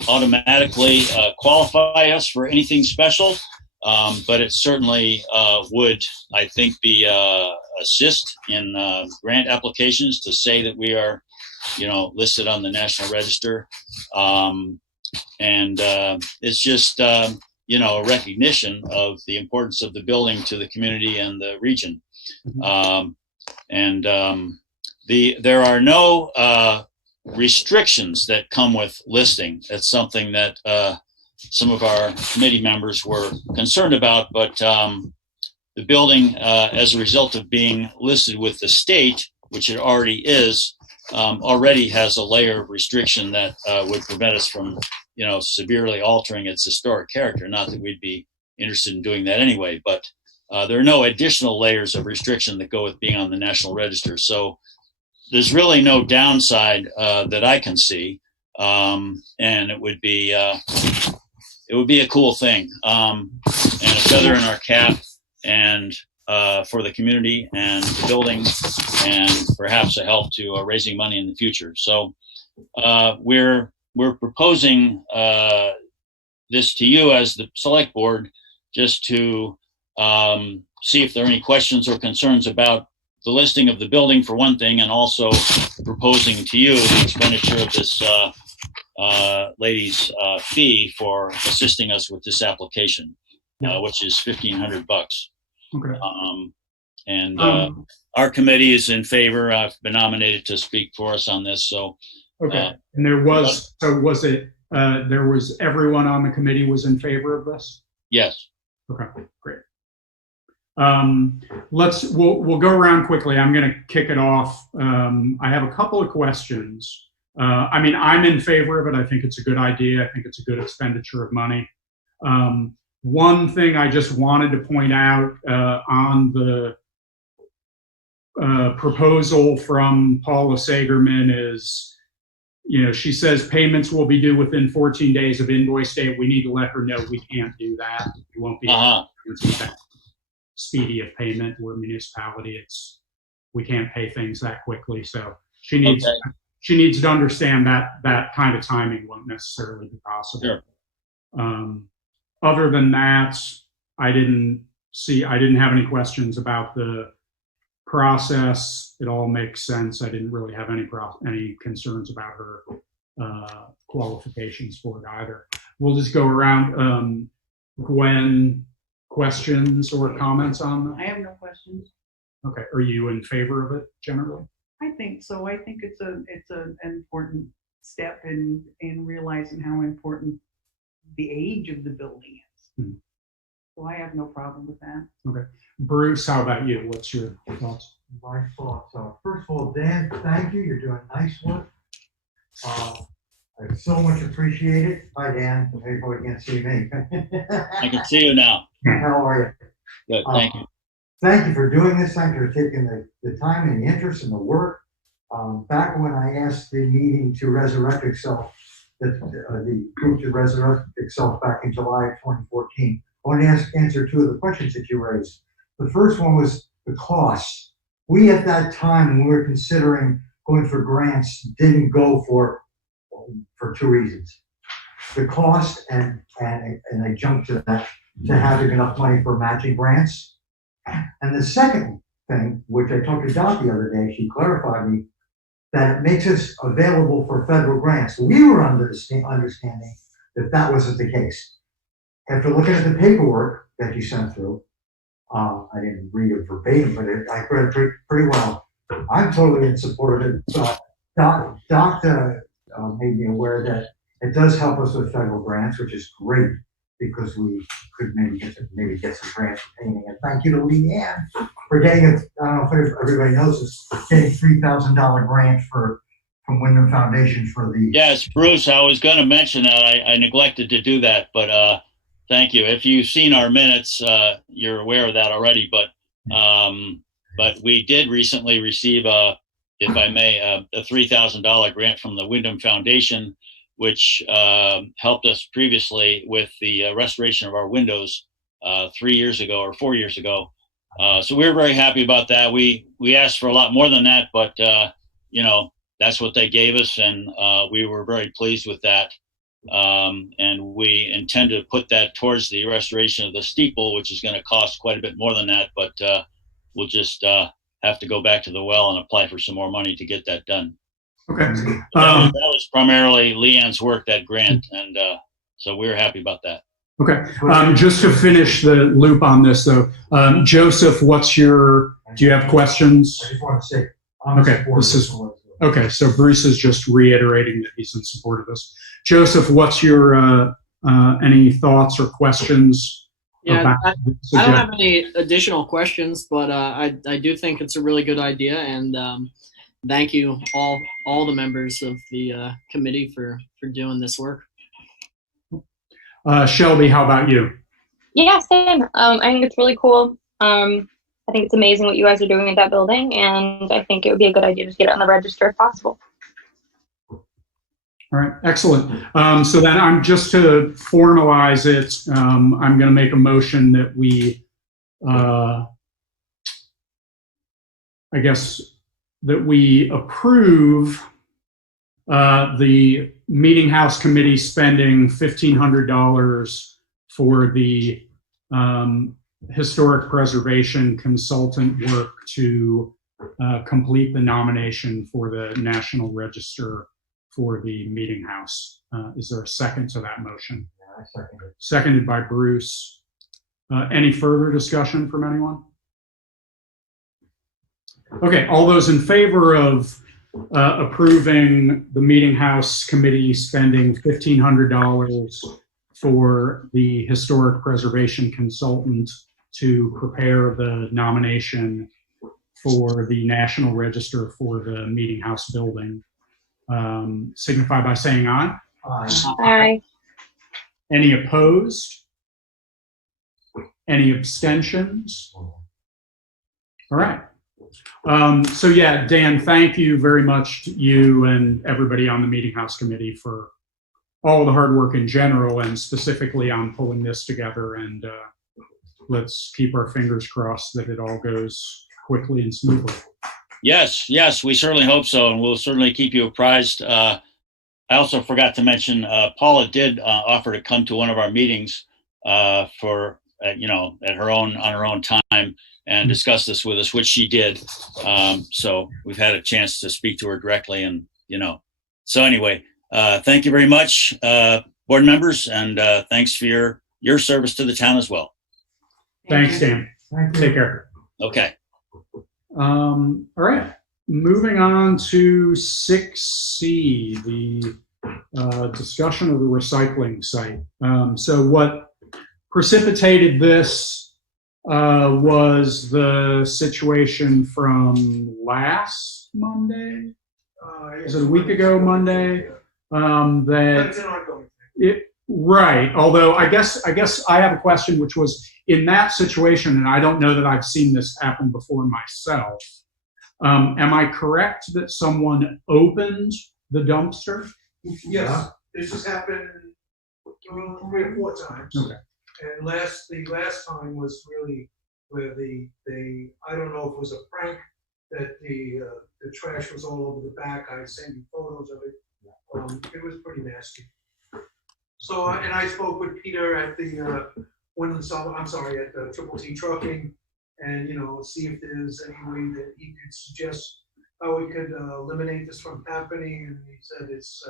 automatically qualify us for anything special, but it certainly would, I think, be assist in grant applications to say that we are, listed on the National Register. It's just, a recognition of the importance of the building to the community and the region. There are no restrictions that come with listing. That's something that some of our committee members were concerned about, but the building, as a result of being listed with the state, which it already is, already has a layer of restriction that would prevent us from, severely altering its historic character. Not that we'd be interested in doing that anyway, but there are no additional layers of restriction that go with being on the National Register. So there's really no downside that I can see, and it would be a cool thing, and a feather in our cap, and for the community and the building, and perhaps a help to raising money in the future. So we're proposing this to you as the select board, just to see if there are any questions or concerns about the listing of the building, for one thing, and also proposing to you the expenditure of this lady's fee for assisting us with this application, which is $1,500. Okay. Our committee is in favor. I've been nominated to speak for us on this. So okay. And there was everyone on the committee was in favor of this? Yes. Okay, great. We'll go around quickly. I'm going to kick it off. I have a couple of questions. I mean, I'm in favor of it. I think it's a good idea. I think it's a good expenditure of money. One thing I just wanted to point out on the proposal from Paula Sagerman is, she says payments will be due within 14 days of invoice date. We need to let her know we can't do that. It won't be that speedy of payment. We're a municipality. We can't pay things that quickly. So she needs to understand that kind of timing won't necessarily be possible. Sure. Other than that, I didn't have any questions about the process. It all makes sense. I didn't really have any concerns about her qualifications for it either. We'll just go around. Gwen, questions or comments on that? I have no questions. Okay. Are you in favor of it generally? I think so. I think it's an important step in realizing how important the age of the building is. Hmm. So I have no problem with that. Okay. Bruce, how about you? What's your thoughts? My thoughts are, first of all, Dan, thank you. You're doing nice work. I so much appreciate it. Hi, Dan. Everybody can't see me. I can see you now. How are you? Good, thank you. Thank you for doing this. Thank you for taking the time and the interest in the work. Back when I asked the meeting to resurrect itself, the group to resurrect itself back in July of 2014, I want to answer two of the questions that you raised. The first one was the cost. We, at that time, when we were considering going for grants, didn't go for two reasons. The cost, and I jumped to that, to having enough money for matching grants. And the second thing, which I talked to Dot the other day, she clarified me, that it makes us available for federal grants. We were under the understanding that that wasn't the case. After looking at the paperwork that you sent through, I didn't read it verbatim, but I read it pretty well. I'm totally in support of it. Dot made me aware that it does help us with federal grants, which is great, because we could maybe get some grants for painting. And thank you to Leanne for getting it. I don't know if everybody knows this, getting $3,000 grant from Wyndham Foundation for the. Yes, Bruce, I was going to mention that. I neglected to do that, but thank you. If you've seen our minutes, you're aware of that already. But we did recently receive if I may, a $3,000 grant from the Wyndham Foundation, which helped us previously with the restoration of our windows 3 years ago or 4 years ago. So we were very happy about that. We asked for a lot more than that, but that's what they gave us, and we were very pleased with that. And we intend to put that towards the restoration of the steeple, which is going to cost quite a bit more than that, but we'll just have to go back to the well and apply for some more money to get that done. Okay. That was primarily Leanne's work, that grant, and so we're happy about that. Okay. Just to finish the loop on this, though, Joseph, do you have questions? I just want to say, okay. So Bruce is just reiterating that he's in support of this. Joseph, what's your any thoughts or questions? Yeah, I don't have any additional questions, but I do think it's a really good idea, and thank you all the members of the committee for doing this work. Shelby, how about you? Yeah, same. I think it's really cool. I think it's amazing what you guys are doing at that building, and I think it would be a good idea to get it on the register if possible. All right, excellent. So then I'm just to formalize it, I'm going to make a motion that we, approve the Meeting House Committee spending $1,500 for the historic preservation consultant work to complete the nomination for the National Register for the Meeting House. Is there a second to that motion? Yeah, I second it. Seconded by Bruce. Any further discussion from anyone? Okay, all those in favor of approving the Meeting House Committee spending $1,500 for the historic preservation consultant to prepare the nomination for the National Register for the Meeting House building, signify by saying aye. Aye. Any opposed? Any abstentions? All right. So yeah, Dan, thank you very much to you and everybody on the Meeting House Committee for all the hard work in general and specifically on pulling this together. And let's keep our fingers crossed that it all goes quickly and smoothly. Yes, we certainly hope so, and we'll certainly keep you apprised. I also forgot to mention, Paula did offer to come to one of our meetings for on her own time and discuss this with us, which she did. So we've had a chance to speak to her directly, and So anyway, thank you very much, board members, and thanks for your service to the town as well. Thanks, Dan. Take care. Okay. All right. Moving on to 6C, the discussion of the recycling site. So what precipitated this was the situation from last Monday. Is it a week ago Monday? That It's an ongoing thing. Right. Although I guess I have a question, which was in that situation, and I don't know that I've seen this happen before myself. Am I correct that someone opened the dumpster? Yes, this has happened 3 or 4 times. Okay. And the last time was really where I don't know if it was a prank that the trash was all over the back. I sent you photos of it. It was pretty nasty. So, and I spoke with Peter at the at the Triple T Trucking, and see if there's any way that he could suggest how we could eliminate this from happening. And he said it's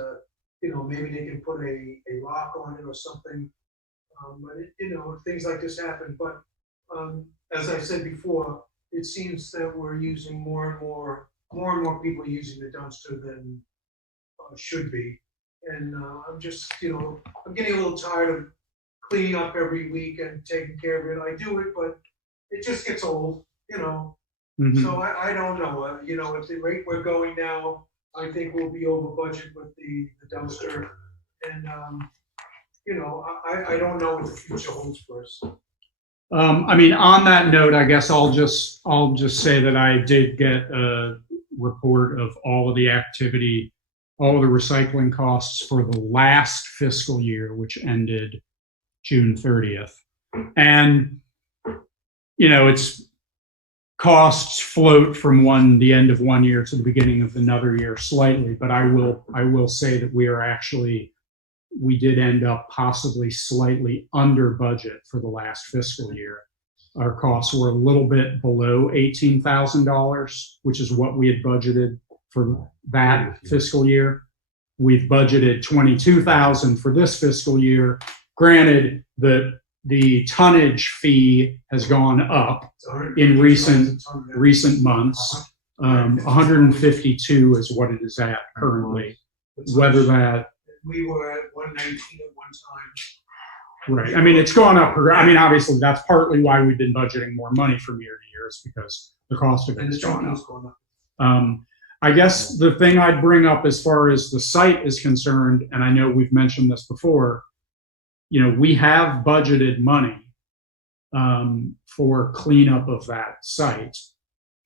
maybe they can put a lock on it or something. But things like this happen. But as I said before, it seems that we're using more and more people using the dumpster than should be. And I'm just, I'm getting a little tired of cleaning up every week and taking care of it. I do it, but it just gets old, Mm-hmm. So I don't know. At the rate we're going now, I think we'll be over budget with the dumpster. And, I don't know what the future holds for us. On that note, I guess I'll just say that I did get a report of all of the activity, all of the recycling costs for the last fiscal year, which ended June 30th. And, it's costs float from the end of one year to the beginning of another year slightly, but I will say that we did end up possibly slightly under budget for the last fiscal year. Our costs were a little bit below $18,000, which is what we had budgeted for that fiscal year. We've budgeted $22,000 for this fiscal year. Granted, the tonnage fee has gone up in recent months. 152 is what it is at currently. Whether that we were at 119 at one time. Right. It's gone up. Obviously, that's partly why we've been budgeting more money from year to year, is because the cost of it has gone up. I guess the thing I'd bring up as far as the site is concerned, and I know we've mentioned this before, we have budgeted money for cleanup of that site.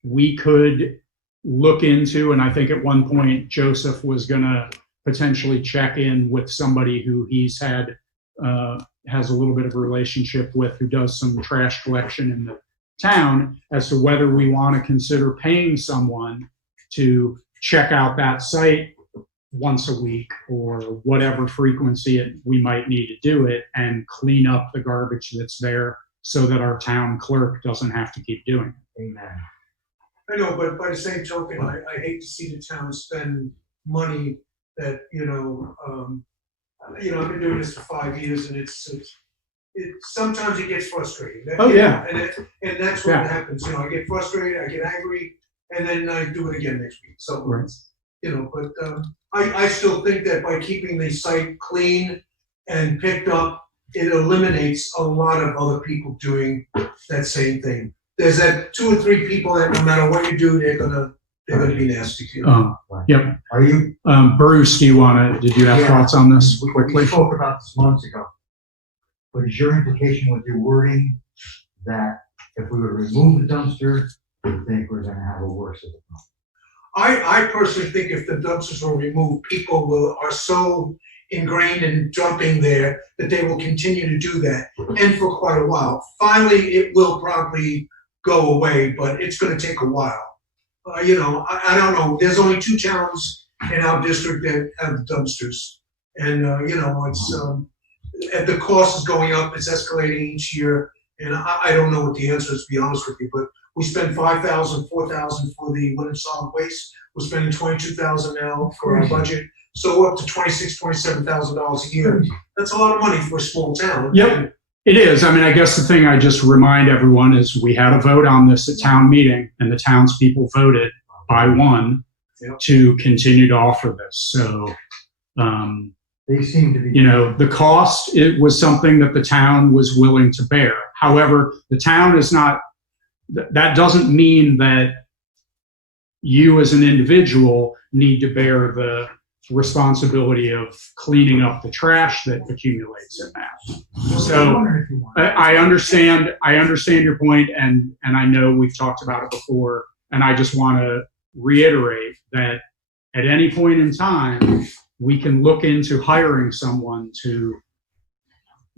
We could look into, and I think at one point Joseph was going to potentially check in with somebody who he's has a little bit of a relationship with, who does some trash collection in the town, as to whether we want to consider paying someone to check out that site once a week or whatever frequency we might need to do it, and clean up the garbage that's there so that our town clerk doesn't have to keep doing it. Amen. I know, but by the same token, I hate to see the town spend money that, I've been doing this for 5 years, and it's sometimes it gets frustrating. Yeah. And that's what happens. I get frustrated, I get angry, and then I do it again next week. So, Right. But I still think that by keeping the site clean and picked up, it eliminates a lot of other people doing that same thing. There's that 2 or 3 people that no matter what you do, they're gonna be nasty to you. Yep. Are you? Bruce, did you have Yeah. thoughts on this We quickly? spoke about this months ago. But is your implication with your wording that if we were to remove the dumpster, you think we're gonna have a worse of a problem? I personally think if the dumpsters were removed, people are so ingrained in dumping there that they will continue to do that, and for quite a while. Finally, it will probably go away, but it's gonna take a while. I don't know, there's only 2 towns in our district that have dumpsters. And, it's, the cost is going up, it's escalating each year, and I don't know what the answer is, to be honest with you, but we spend $5,000, $4,000 for the winter solid waste. We're spending $22,000 now for our budget, so we're up to $26,000, $27,000 a year. That's a lot of money for a small town. Yep, it is. I mean, I guess the thing I just remind everyone is we had a vote on this at town meeting, and the townspeople voted by 1 to continue to offer this. So, They seem to be. the cost, it was something that the town was willing to bear. However, the town is not, that doesn't mean that you as an individual need to bear the responsibility of cleaning up the trash that accumulates in that. So I understand your point, and I know we've talked about it before, and I just want to reiterate that at any point in time, we can look into hiring someone to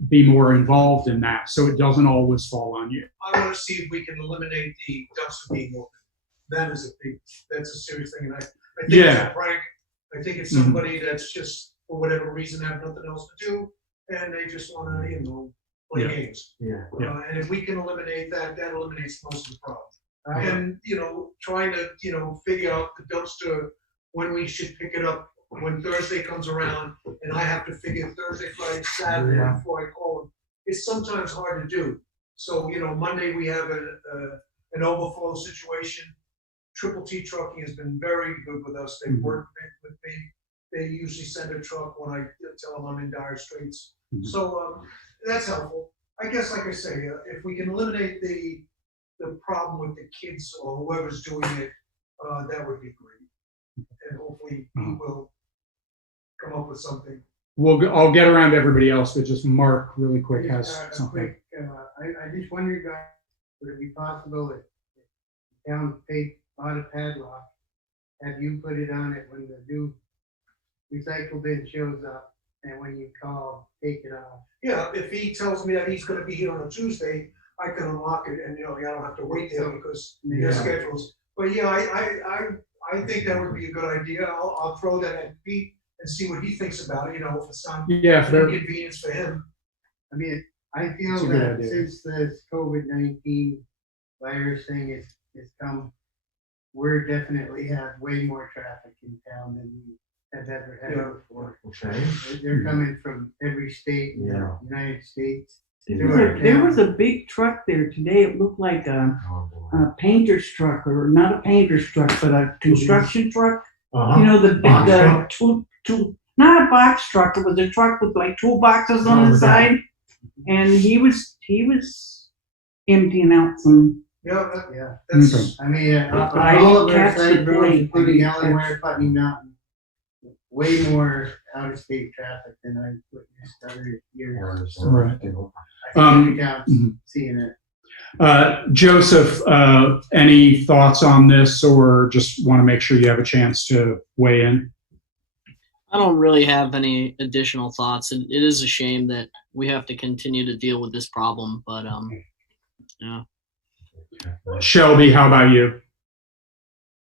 be more involved in that, so it doesn't always fall on you. I want to see if we can eliminate the dumpster being open. That's a serious thing, and I think it's a prank. I think it's somebody that's just, for whatever reason, have nothing else to do, and they just want to, play games. Yeah. And if we can eliminate that, that eliminates most of the problem. And, trying to, figure out the dumpster, when we should pick it up, when Thursday comes around, and I have to figure Thursday, Friday, Saturday before I call them, it's sometimes hard to do. So, Monday we have an overflow situation. Triple T Trucking has been very good with us. They've worked with me. They usually send a truck when I tell them I'm in dire straits. So that's helpful. I guess, like I say, if we can eliminate the problem with the kids or whoever's doing it, that would be great. And hopefully we will come up with something. I'll get around to everybody else, but just Mark really quick has something. I just wondered, guys, would it be possible that the town bought a padlock, have you put it on it when the new recycle bin shows up, and when you call, take it off? Yeah, if he tells me that he's gonna be here on a Tuesday, I can unlock it, and, I don't have to wait there because their schedules. But yeah, I think that would be a good idea. I'll throw that at Pete and see what he thinks about it, if it's not an inconvenience for him. I mean, I feel that since this COVID-19 virus thing has come, we're definitely have way more traffic in town than we have ever had before. Okay. They're coming from every state in the United States. There was a big truck there today. It looked like a painter's truck, or not a painter's truck, but a construction truck. The big, not a box truck. It was a truck with like toolboxes on the side, and he was emptying out some. That's. I mean, I all didn't of our catch the side roads, point. including Alleywear, Putney Mountain, way more out-of-state traffic than I witnessed other years. Right. I think every seeing it. Joseph, any thoughts on this, or just want to make sure you have a chance to weigh in? I don't really have any additional thoughts. It is a shame that we have to continue to deal with this problem, but yeah. Shelby, how about you?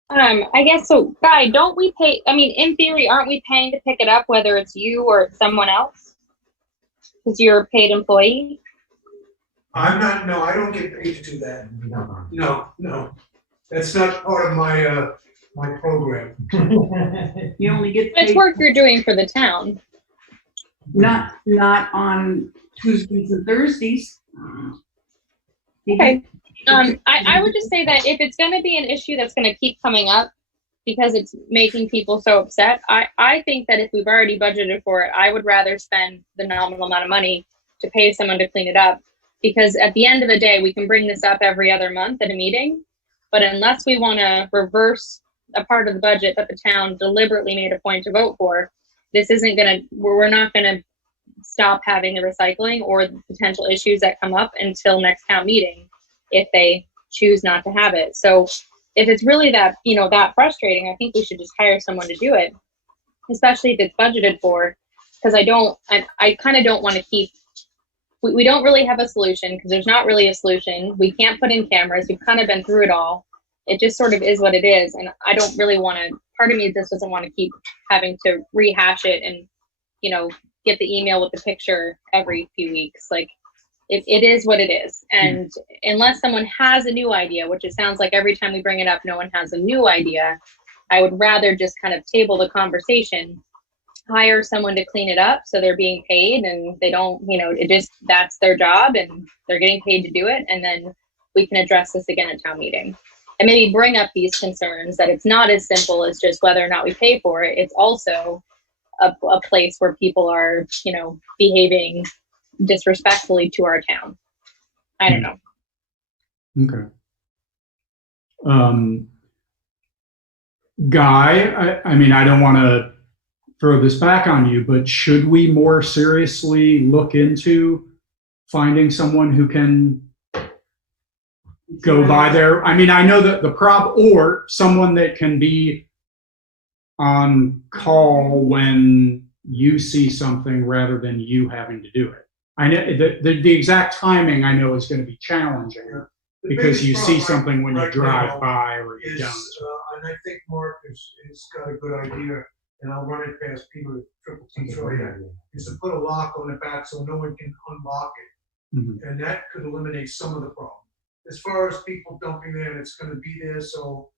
I guess so. Guy, don't we pay? I mean, in theory, aren't we paying to pick it up, whether it's you or it's someone else? Because you're a paid employee. I'm not. No, I don't get paid to do that. No. That's not part of my my program. You only get But it's paid, work you're doing for the town. not on Tuesdays and Thursdays. Okay. I would just say that if it's going to be an issue that's going to keep coming up because it's making people so upset, I think that if we've already budgeted for it, I would rather spend the nominal amount of money to pay someone to clean it up. Because at the end of the day, we can bring this up every other month at a meeting, but unless we want to reverse a part of the budget that the town deliberately made a point to vote for, this isn't going to, we're not going to stop having the recycling or the potential issues that come up until next town meeting if they choose not to have it. So if it's really that, that frustrating, I think we should just hire someone to do it, especially if it's budgeted for, because I kind of don't want to keep, we don't really have a solution because there's not really a solution. We can't put in cameras. We've kind of been through it all. It just sort of is what it is. And I don't really want to, part of me just doesn't want to keep having to rehash it and, get the email with the picture every few weeks. Like it is what it is. And unless someone has a new idea, which it sounds like every time we bring it up, no one has a new idea, I would rather just kind of table the conversation, hire someone to clean it up so they're being paid and they don't, that's their job and they're getting paid to do it. And then we can address this again at town meeting and maybe bring up these concerns that it's not as simple as just whether or not we pay for it. It's also a place where people are, behaving disrespectfully to our town. I don't know. Okay. Guy, I mean, I don't want to throw this back on you, but should we more seriously look into finding someone who can go by there? I mean, I know that or someone that can be on call when you see something rather than you having to do it. I know the exact timing I know is going to be challenging because you see something when you drive by or you don't. And I think Mark has got a good idea, and I'll run it past Peter Triple T Troy, is to put a lock on the back so no one can unlock it. Mm-hmm. And that could eliminate some of the problem. As far as people dumping there, and it's going to be there, so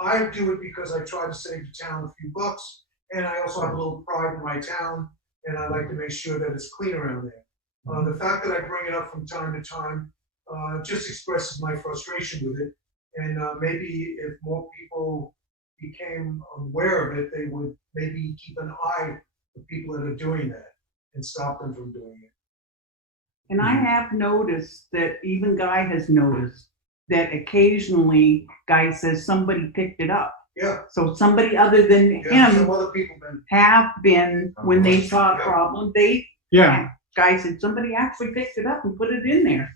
I do it because I try to save the town a few bucks, and I also have a little pride in my town, and I like to make sure that it's clean around there. The fact that I bring it up from time to time just expresses my frustration with it, and maybe if more people became aware of it, they would maybe keep an eye for people that are doing that and stop them from doing it. And I have noticed that even Guy has noticed that occasionally Guy says somebody picked it up. Yeah. So somebody other than him some other people have been, when they saw a problem, Guy said somebody actually picked it up and put it in there.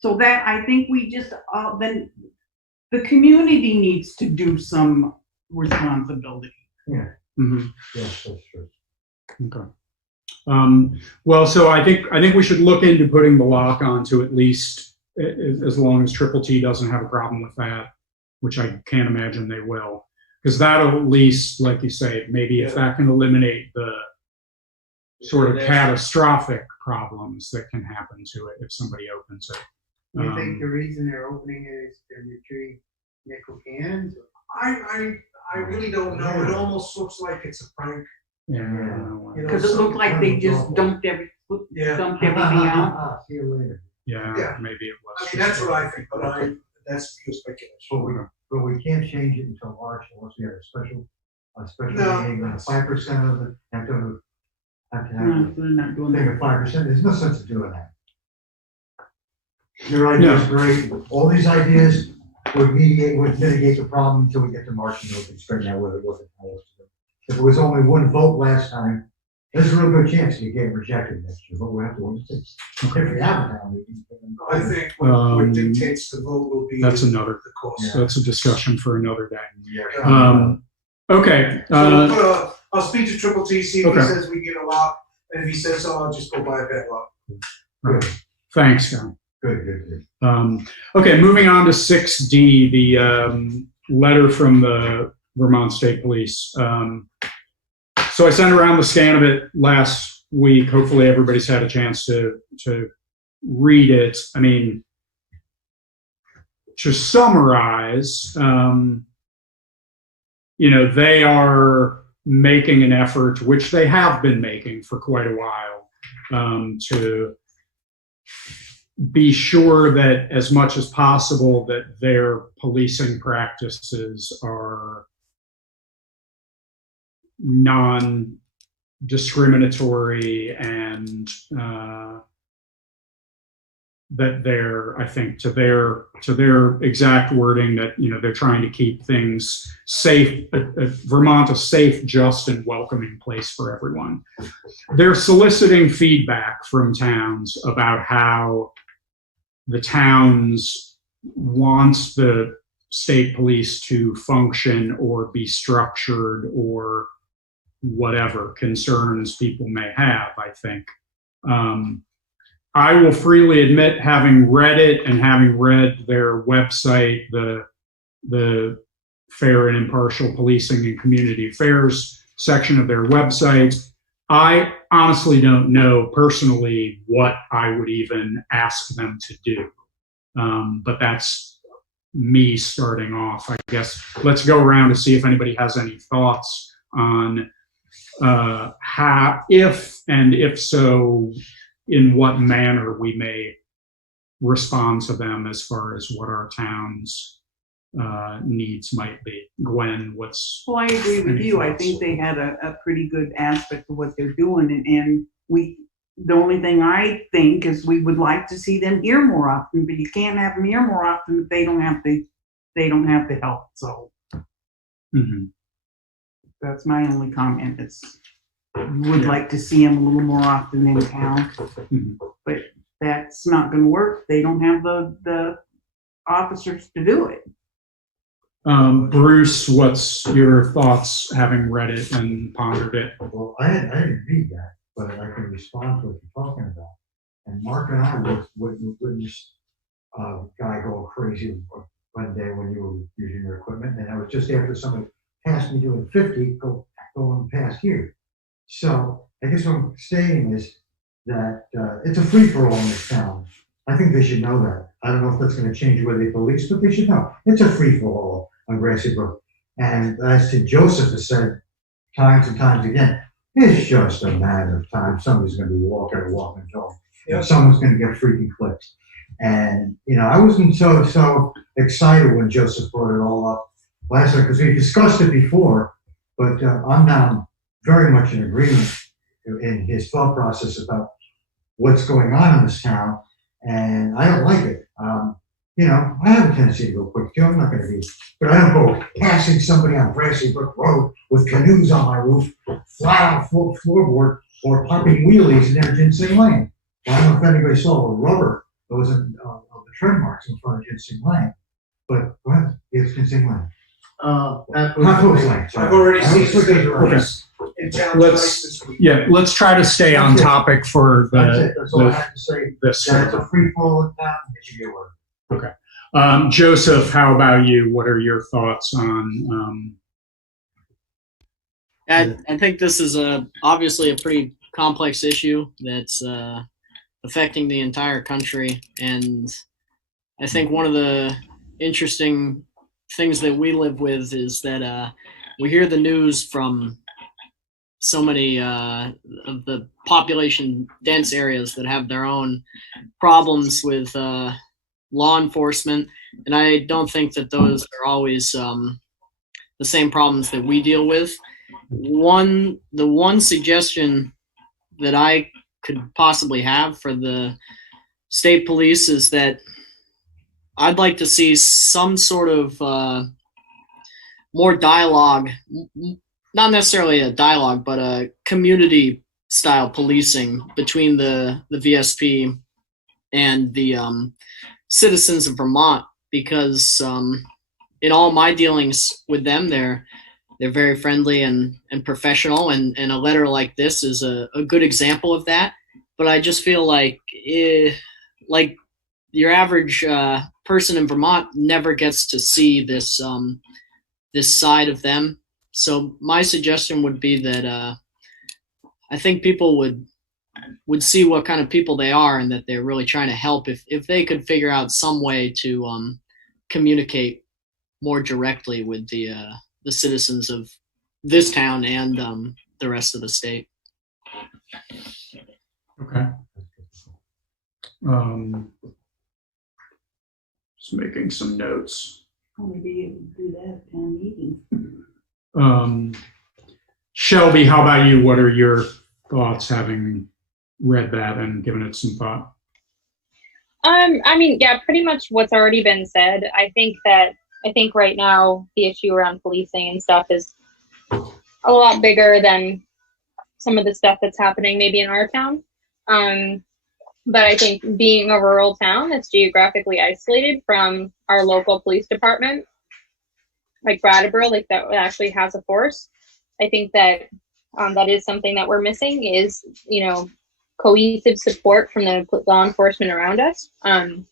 So that I think we just, then the community needs to do some responsibility. Yeah. Mm-hmm. Yes, that's true. Okay. Well, so I think we should look into putting the lock onto at least as long as Triple T doesn't have a problem with that, which I can't imagine they will, because that'll at least, like you say, maybe if that can eliminate the sort of catastrophic problems that can happen to it if somebody opens it. You think the reason they're opening it is to retrieve nickel cans? I really don't know. It almost looks like it's a prank. Yeah. Because it looked like they just dumped everything out. See you later. Yeah, maybe it was. I mean, that's what I think, but that's pure speculation. But we can't change it until March unless we have a special meeting. 5% of it have to have they're not doing take that. a 5%. There's no sense of doing that. Your idea is great. All these ideas would mitigate the problem until we get to March and we can straighten out whether it was. If it was only one vote last time, there's a real good chance you get rejected next year, but we'll have to wait and see. If we have a town meeting. I think what dictates the vote will be the cost. That's a discussion for another day. Yeah. Okay. So I'll speak to Triple T, see if he says we get a lock, and if he says so, I'll just go buy a padlock. Right. Thanks, John. Good. Okay, moving on to 6D, the letter from the Vermont State Police. So I sent around the scan of it last week. Hopefully everybody's had a chance to read it. I mean, to summarize, they are making an effort, which they have been making for quite a while, to be sure that as much as possible that their policing practices are non-discriminatory and that they're, I think, to their exact wording, that they're trying to keep things safe, Vermont a safe, just, and welcoming place for everyone. They're soliciting feedback from towns about how the towns wants the state police to function or be structured, or whatever concerns people may have, I think. I will freely admit, having read it and having read their website, the Fair and Impartial Policing and Community Affairs section of their website, I honestly don't know personally what I would even ask them to do. But that's me starting off. I guess let's go around to see if anybody has any thoughts on how, if so, in what manner we may respond to them as far as what our town's needs might be. Gwen, what's... Well, I agree with you. I think they had a pretty good aspect of what they're doing, and the only thing I think is we would like to see them here more often, but you can't have them here more often if they don't have the help. So that's my only comment. It's would like to see them a little more often in town, but that's not going to work. They don't have the officers to do it. Bruce, what's your thoughts having read it and pondered it? Well, I didn't read that, but I can respond to what you're talking about. And Mark and I witnessed a guy go crazy one day when you were using your equipment, and I was just after somebody passed me doing 50, going past here. So I guess what I'm saying is that it's a free-for-all in this town. I think they should know that. I don't know if that's going to change where they police, but they should know. It's a free-for-all on Grassy Brook. And as to Joseph has said times and times again, it's just a matter of time. Somebody's going to be walking a walking dog. Yep. Someone's going to get freaking clipped. And, I wasn't so excited when Joseph brought it all up last night, because we discussed it before, but I'm now very much in agreement in his thought process about what's going on in this town, and I don't like it. I have a tendency to go quick too. I'm not going to be, but I don't go passing somebody on Grassy Brook Road with canoes on my roof, flat on floorboard, or popping wheelies in Ginseng Lane. I don't know if anybody saw the rubber that was in the tread marks in front of Ginseng Lane, but go ahead, it's Ginseng Lane. Not Post Lane. I've already seen Okay. in town twice this week. Yeah, let's try to stay on topic for That's it. That's all I have to say. this. That's a free fall in town. It should get worse. Okay. Joseph, how about you? What are your thoughts on... I think this is obviously a pretty complex issue that's affecting the entire country, and I think one of the interesting things that we live with is that we hear the news from so many of the population dense areas that have their own problems with law enforcement, and I don't think that those are always the same problems that we deal with. The one suggestion that I could possibly have for the state police is that I'd like to see some sort of more dialogue, not necessarily a dialogue, but a community style policing between the VSP and the citizens of Vermont, because in all my dealings with them, they're very friendly and professional, and a letter like this is a good example of that. But I just feel like your average person in Vermont never gets to see this this side of them. So my suggestion would be that I think people would see what kind of people they are, and that they're really trying to help if they could figure out some way to communicate more directly with the citizens of this town and the rest of the state. Okay. Just making some notes. Only be able to do that at town meeting. Shelby, how about you? What are your thoughts having read that and given it some thought? I mean, yeah, pretty much what's already been said. I think right now the issue around policing and stuff is a lot bigger than some of the stuff that's happening maybe in our town. But I think being a rural town that's geographically isolated from our local police department, like Brattleboro, like that actually has a force. I think that that is something that we're missing is, cohesive support from the law enforcement around us. And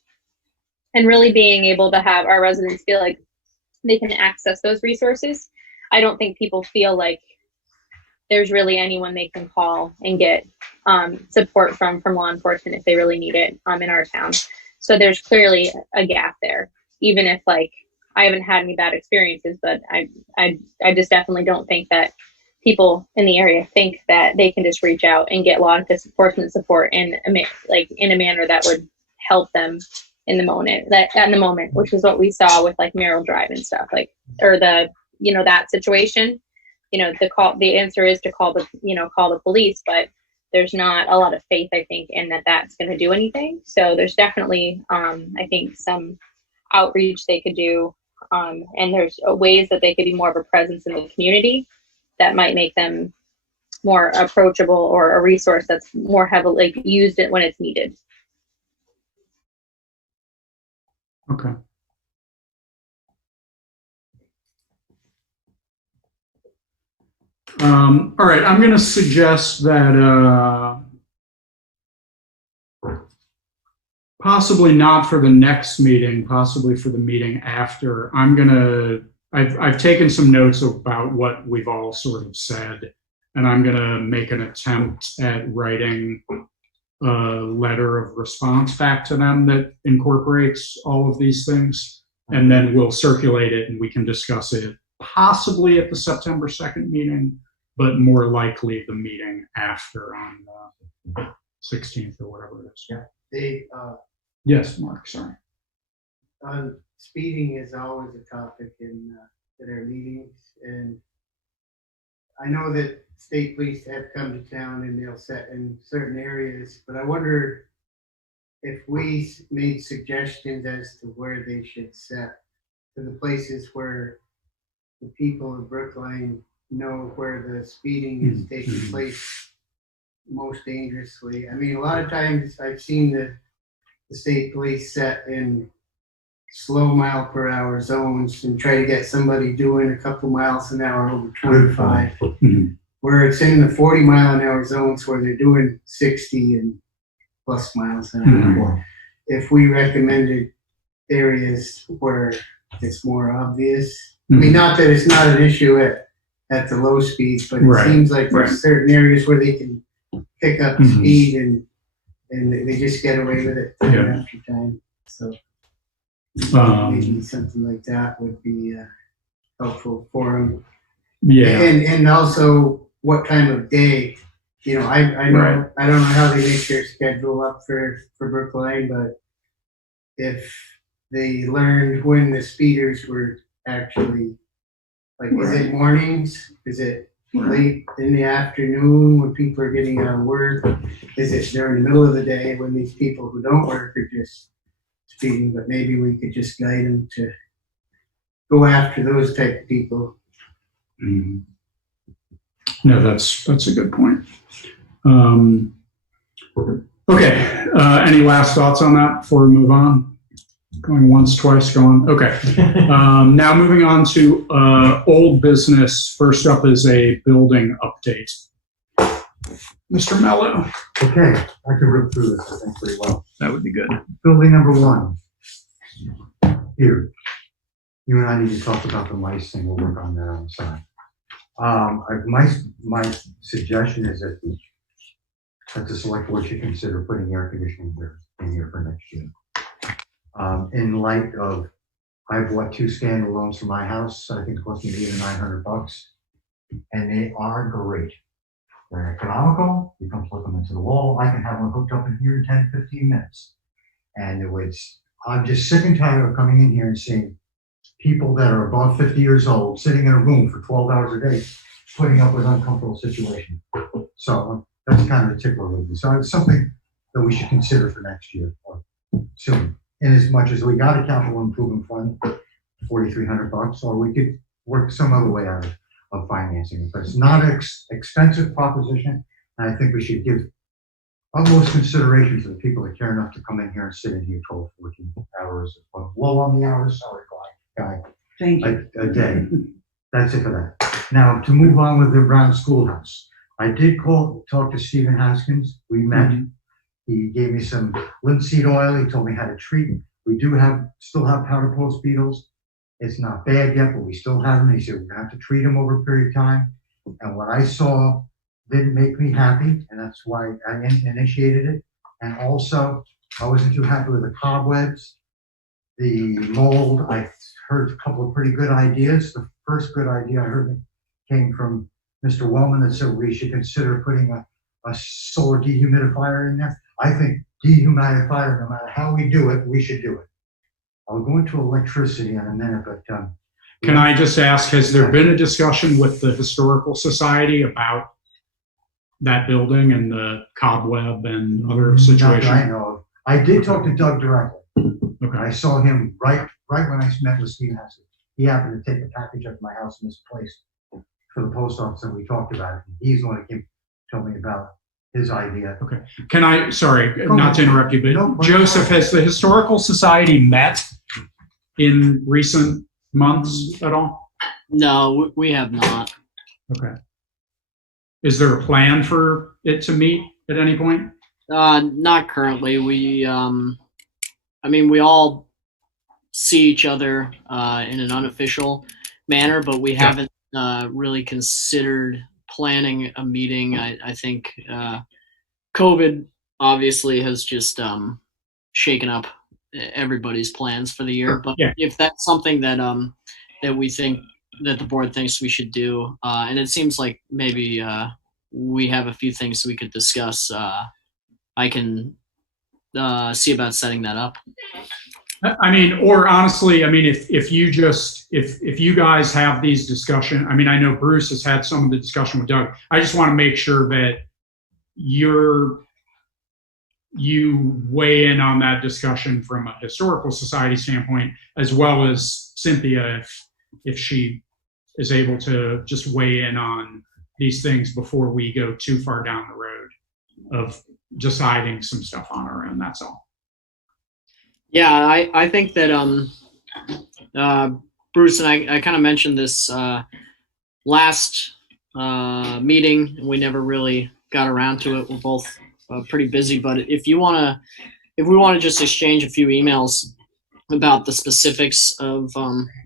really being able to have our residents feel like they can access those resources. I don't think people feel like there's really anyone they can call and get support from law enforcement if they really need it in our town. So there's clearly a gap there, even if I haven't had any bad experiences, but I just definitely don't think that people in the area think that they can just reach out and get law enforcement support in a manner that would help them in the moment, which is what we saw with Merrill Drive and stuff, or that situation. The answer is to call the police, but there's not a lot of faith, I think, in that's going to do anything. So there's definitely, I think, some outreach they could do. And there's ways that they could be more of a presence in the community that might make them more approachable, or a resource that's more heavily used when it's needed. Okay. All right, I'm going to suggest that possibly not for the next meeting, possibly for the meeting after. I've taken some notes about what we've all sort of said, and I'm going to make an attempt at writing a letter of response back to them that incorporates all of these things, and then we'll circulate it and we can discuss it possibly at the September 2nd meeting, but more likely the meeting after on the 16th or whatever it is. Yeah. Yes, Mark, sorry. Speeding is always a topic at our meetings, and I know that state police have come to town and they'll set in certain areas, but I wonder if we made suggestions as to where they should set, to the places where the people of Brookline know where the speeding is taking place most dangerously. I mean, a lot of times I've seen the state police set in slow mile per hour zones and try to get somebody doing a couple miles an hour over 25, where it's in the 40 mile an hour zones where they're doing 60 and plus miles an hour. If we recommended areas where it's more obvious, I mean, not that it's not an issue at the low speeds, but it seems like there's certain areas where they can pick up the speed and they just get away with it time after time. So maybe something like that would be helpful for them. Yeah, and also what time of day. I know I don't know how they make their schedule up for Brookline, but if they learned when the speeders were actually is it mornings? Is it late in the afternoon when people are getting out of work? Is it during the middle of the day when these people who don't work are just speeding? But maybe we could just guide them to go after those type of people. No, that's a good point. Okay. Any last thoughts on that before we move on? Going once, twice, going. Okay. Now moving on to old business. First up is a building update. Mr. Mello. Okay, I can rip through this, I think, pretty well. That would be good. Building number 1. Here. You and I need to talk about the mice thing. We'll work on that on the side. My suggestion is that the select board should consider putting air conditioning in here for next year. In light of, I bought 2 standalones for my house. I think it cost me $800 or $900, and they are great. They're economical. You can plug them into the wall. I can have one hooked up in here in 10, 15 minutes. And I'm just sick and tired of coming in here and seeing people that are above 50 years old sitting in a room for 12 hours a day, putting up with uncomfortable situations. So that's kind of a tickler with me. So it's something that we should consider for next year, or soon. In as much as we got a capital improvement fund, $4,300, or we could work some other way out of financing it. But it's not an expensive proposition, and I think we should give utmost consideration to the people that care enough to come in here and sit in here 12, 14 hours, low on the hours, sorry, guy, Thank you. a day. That's it for that. Now, to move on with the Brown Schoolhouse. I did talk to Stephen Haskins. We met. He gave me some linseed oil. He told me how to treat. We still have powder post beetles. It's not bad yet, but we still have them. He said we're gonna have to treat them over a period of time. And what I saw didn't make me happy, and that's why I initiated it. And also, I wasn't too happy with the cobwebs, the mold. I heard a couple of pretty good ideas. The first good idea I heard came from Mr. Wellman that said we should consider putting a solar dehumidifier in there. I think dehumidifier, no matter how we do it, we should do it. I'll go into electricity in a minute, but can I just ask, has there been a discussion with the Historical Society about that building and the cobweb and other situations? Not that I know of. I did talk to Doug directly. Okay. I saw him right when I met with Steve Haskins. He happened to take a package up to my house and misplaced for the post office, and we talked about it. He's the one that came to tell me about his idea. Okay. Can I, sorry, not to interrupt you, but No, Joseph, has the Historical Society met in recent months at all? No, we have not. Okay. Is there a plan for it to meet at any point? Not currently. We all see each other in an unofficial manner, but we haven't really considered planning a meeting. I think COVID obviously has just shaken up everybody's plans for the year. But if that's something that that we think that the board thinks we should do, and it seems like maybe we have a few things we could discuss, I can see about setting that up. I mean, or honestly, I mean, if you guys have these discussions, I mean, I know Bruce has had some of the discussion with Doug. I just want to make sure that you weigh in on that discussion from a Historical Society standpoint, as well as Cynthia, if she is able to just weigh in on these things before we go too far down the road of deciding some stuff on our own. That's all. Yeah, I think that Bruce and I kind of mentioned this last meeting. We never really got around to it. We're both pretty busy, but if we want to just exchange a few emails about the specifics of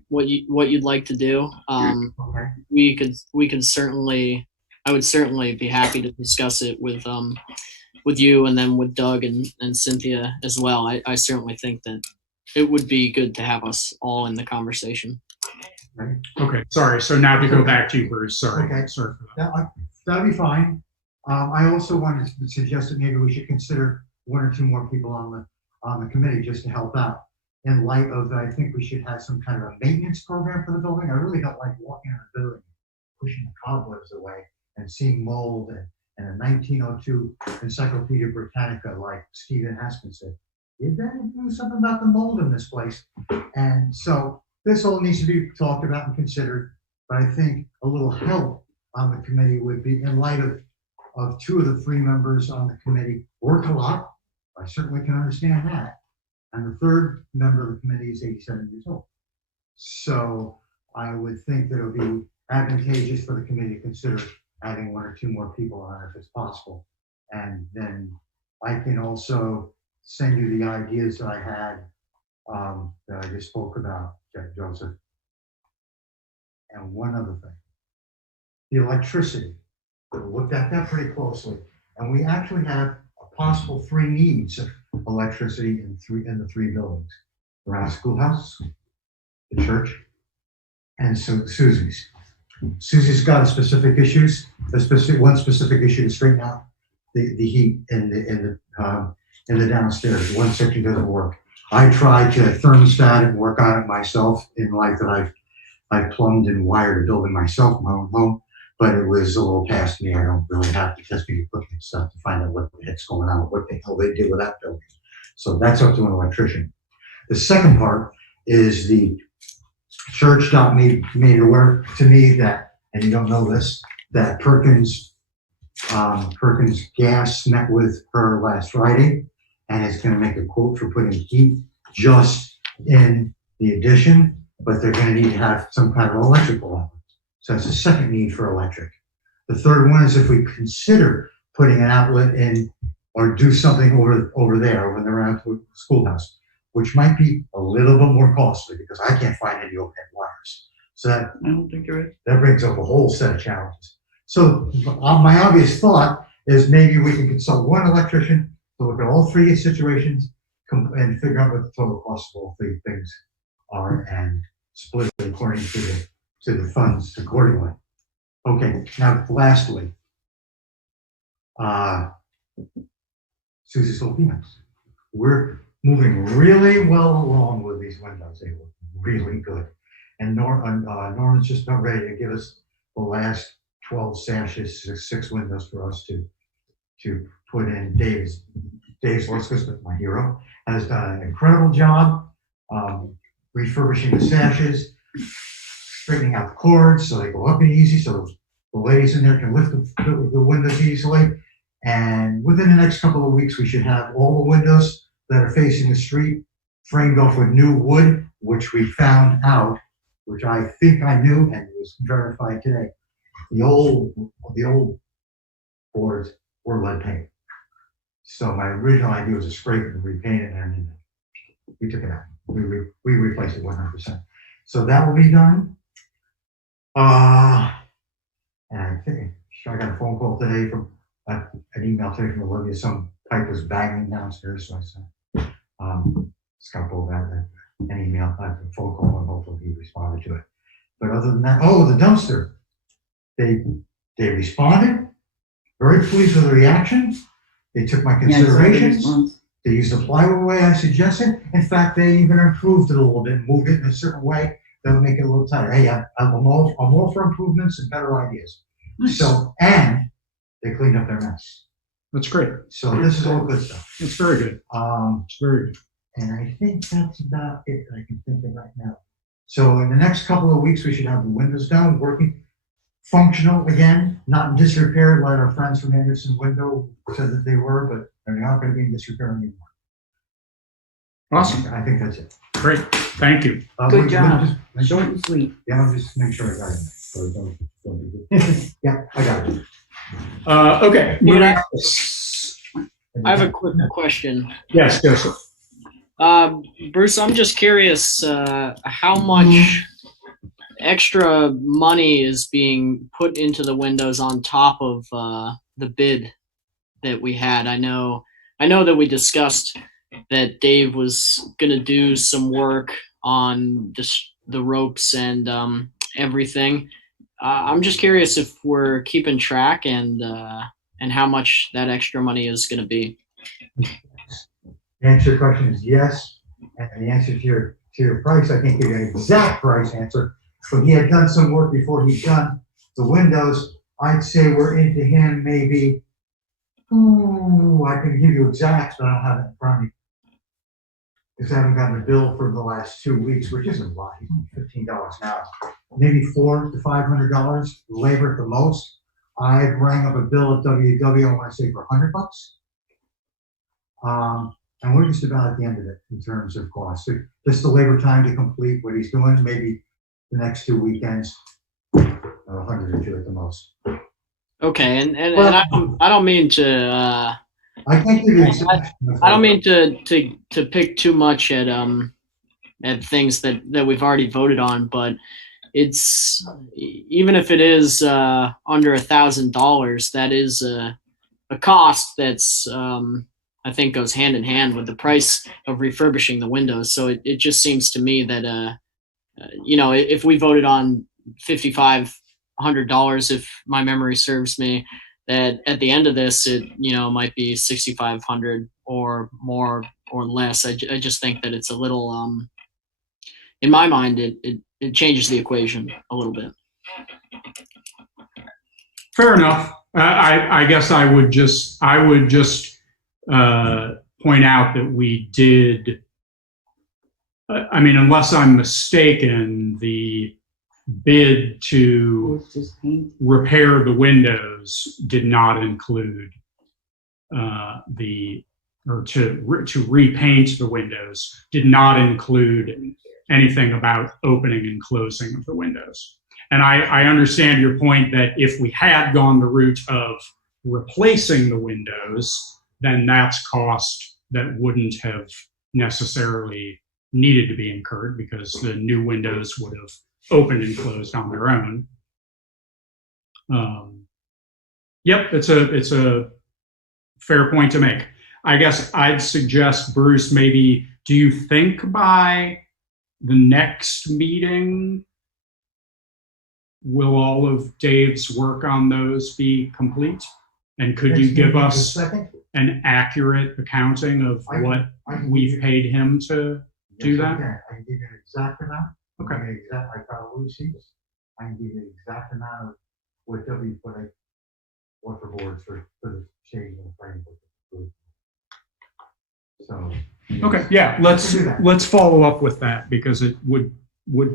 what you'd like to do, we could certainly, I would certainly be happy to discuss it with you and then with Doug and Cynthia as well. I certainly think that it would be good to have us all in the conversation. Okay, sorry. So now to go back to you, Bruce. Sorry. Okay. Sorry for that. That'll be fine. I also wanted to suggest that maybe we should consider one or two more people on the committee just to help out. In light of, I think we should have some kind of a maintenance program for the building. I really don't like walking in a building, pushing the cobwebs away and seeing mold and a 1902 Encyclopedia Britannica, like Stephen Haskins said. You better do something about the mold in this place. And so this all needs to be talked about and considered, but I think a little help on the committee would be, in light of two of the three members on the committee work a lot. I certainly can understand that. And the third member of the committee is 87 years old. So I would think that it would be advantageous for the committee to consider adding one or two more people on if it's possible. And then I can also send you the ideas that I had that I just spoke about, Joseph. And one other thing, the electricity. We looked at that pretty closely. And we actually have a possible three needs of electricity in the three buildings: around schoolhouse, the church, and Susie's. Susie's got one specific issue to straighten out the heat in the downstairs. One section doesn't work. I tried to thermostat and work on it myself in life that I've plumbed and wired a building myself in my own home, but it was a little past me. I don't really have to test the equipment stuff to find out what the heck's going on, what the hell they did with that building. So that's up to an electrician. The second part is the church made aware to me that, and you don't know this, that Perkins Gas met with her last Friday and is going to make a quote for putting heat just in the addition, but they're going to need to have some kind of electrical outlet. So that's the second need for electric. The third one is if we consider putting an outlet in or do something over there when they're out to the schoolhouse, which might be a little bit more costly because I can't find any overhead wires. So that, I don't think you're right. that brings up a whole set of challenges. So my obvious thought is maybe we can consult one electrician to look at all three situations and figure out what the total cost of all three things are and split it according to the funds accordingly. Okay, now lastly, Susie Sophians. We're moving really well along with these windows. They look really good. And Norman's just about ready to give us the last 12 sashes, six windows for us to put in. Dave's Liskus, my hero, has done an incredible job refurbishing the sashes, straightening out the cords so they go up and easy so the ladies in there can lift the windows easily. And within the next couple of weeks, we should have all the windows that are facing the street framed off with new wood, which we found out, which I think I knew and was verified today. The old boards were lead paint. So my original idea was to scrape it and repaint it, and we took it out. We replaced it 100%. So that will be done. And I think I got a phone call today from an email today from Olivia. Some pipe was banging downstairs, so I said, just got to pull that an email, a phone call, and hopefully he responded to it. But other than that, the dumpster. They responded. Very pleased with the reaction. They took my considerations. They used the plywood way I suggested. In fact, they even improved it a little bit, moved it in a certain way that would make it a little tighter. Hey, I'm all for improvements and better ideas. Nice. So, and they cleaned up their mess. That's great. So this is all good stuff. It's very good. It's very good. And I think that's about it that I can think of right now. So in the next couple of weeks, we should have the windows done, working, functional again, not in disrepair like our friends from Anderson Window said that they were, but they're not going to be in disrepair anymore. Awesome. I think that's it. Great. Thank you. Good job. Just Short and sweet. Yeah, I'll just make sure I got it. So don't be good. Yeah, I got it. Okay. Yeah. I have a quick question. Yes, Joseph. Bruce, I'm just curious how much extra money is being put into the windows on top of the bid that we had. I know that we discussed that Dave was going to do some work on the ropes and everything. I'm just curious if we're keeping track and how much that extra money is going to be. The answer to your question is yes, and the answer to your price, I can't give you an exact price answer, but he had done some work before he'd done the windows. I'd say we're into him maybe, I can give you exacts, but I don't have it in front of me. Because I haven't gotten a bill for the last 2 weeks, which isn't a lot, $15 an hour. Maybe $400 to $500, labor at the most. I rang up a bill at WW, I want to say for $100. And we're just about at the end of it in terms of cost. So just the labor time to complete what he's doing, maybe the next 2 weekends, 100 or 2 at the most. Okay, and I don't mean to. I can't give you. I don't mean to pick too much at things that we've already voted on, but it's even if it is under $1,000, that is a cost that's I think goes hand in hand with the price of refurbishing the windows. So it just seems to me that if we voted on $5,500, if my memory serves me, that at the end of this it might be $6,500 or more or less. I just think that it's a little in my mind it changes the equation a little bit. Fair enough. I guess I would just point out that we did, I mean, unless I'm mistaken, the bid to It's just paint. repair the windows did not include to repaint the windows did not include anything about opening and closing of the windows. And I understand your point that if we had gone the route of replacing the windows, then that's cost that wouldn't have necessarily needed to be incurred because the new windows would have opened and closed on their own. Yep, it's a fair point to make. I guess I'd suggest, Bruce, maybe, do you think by the next meeting, will all of Dave's work on those be complete? And could you give us an accurate accounting of what we've paid him to do that? I can give you an exact amount. Okay. I can got all the receipts. I can give you an exact amount of what W put for boards for the change in the framework. So. Okay, yeah, let's follow up with that because it would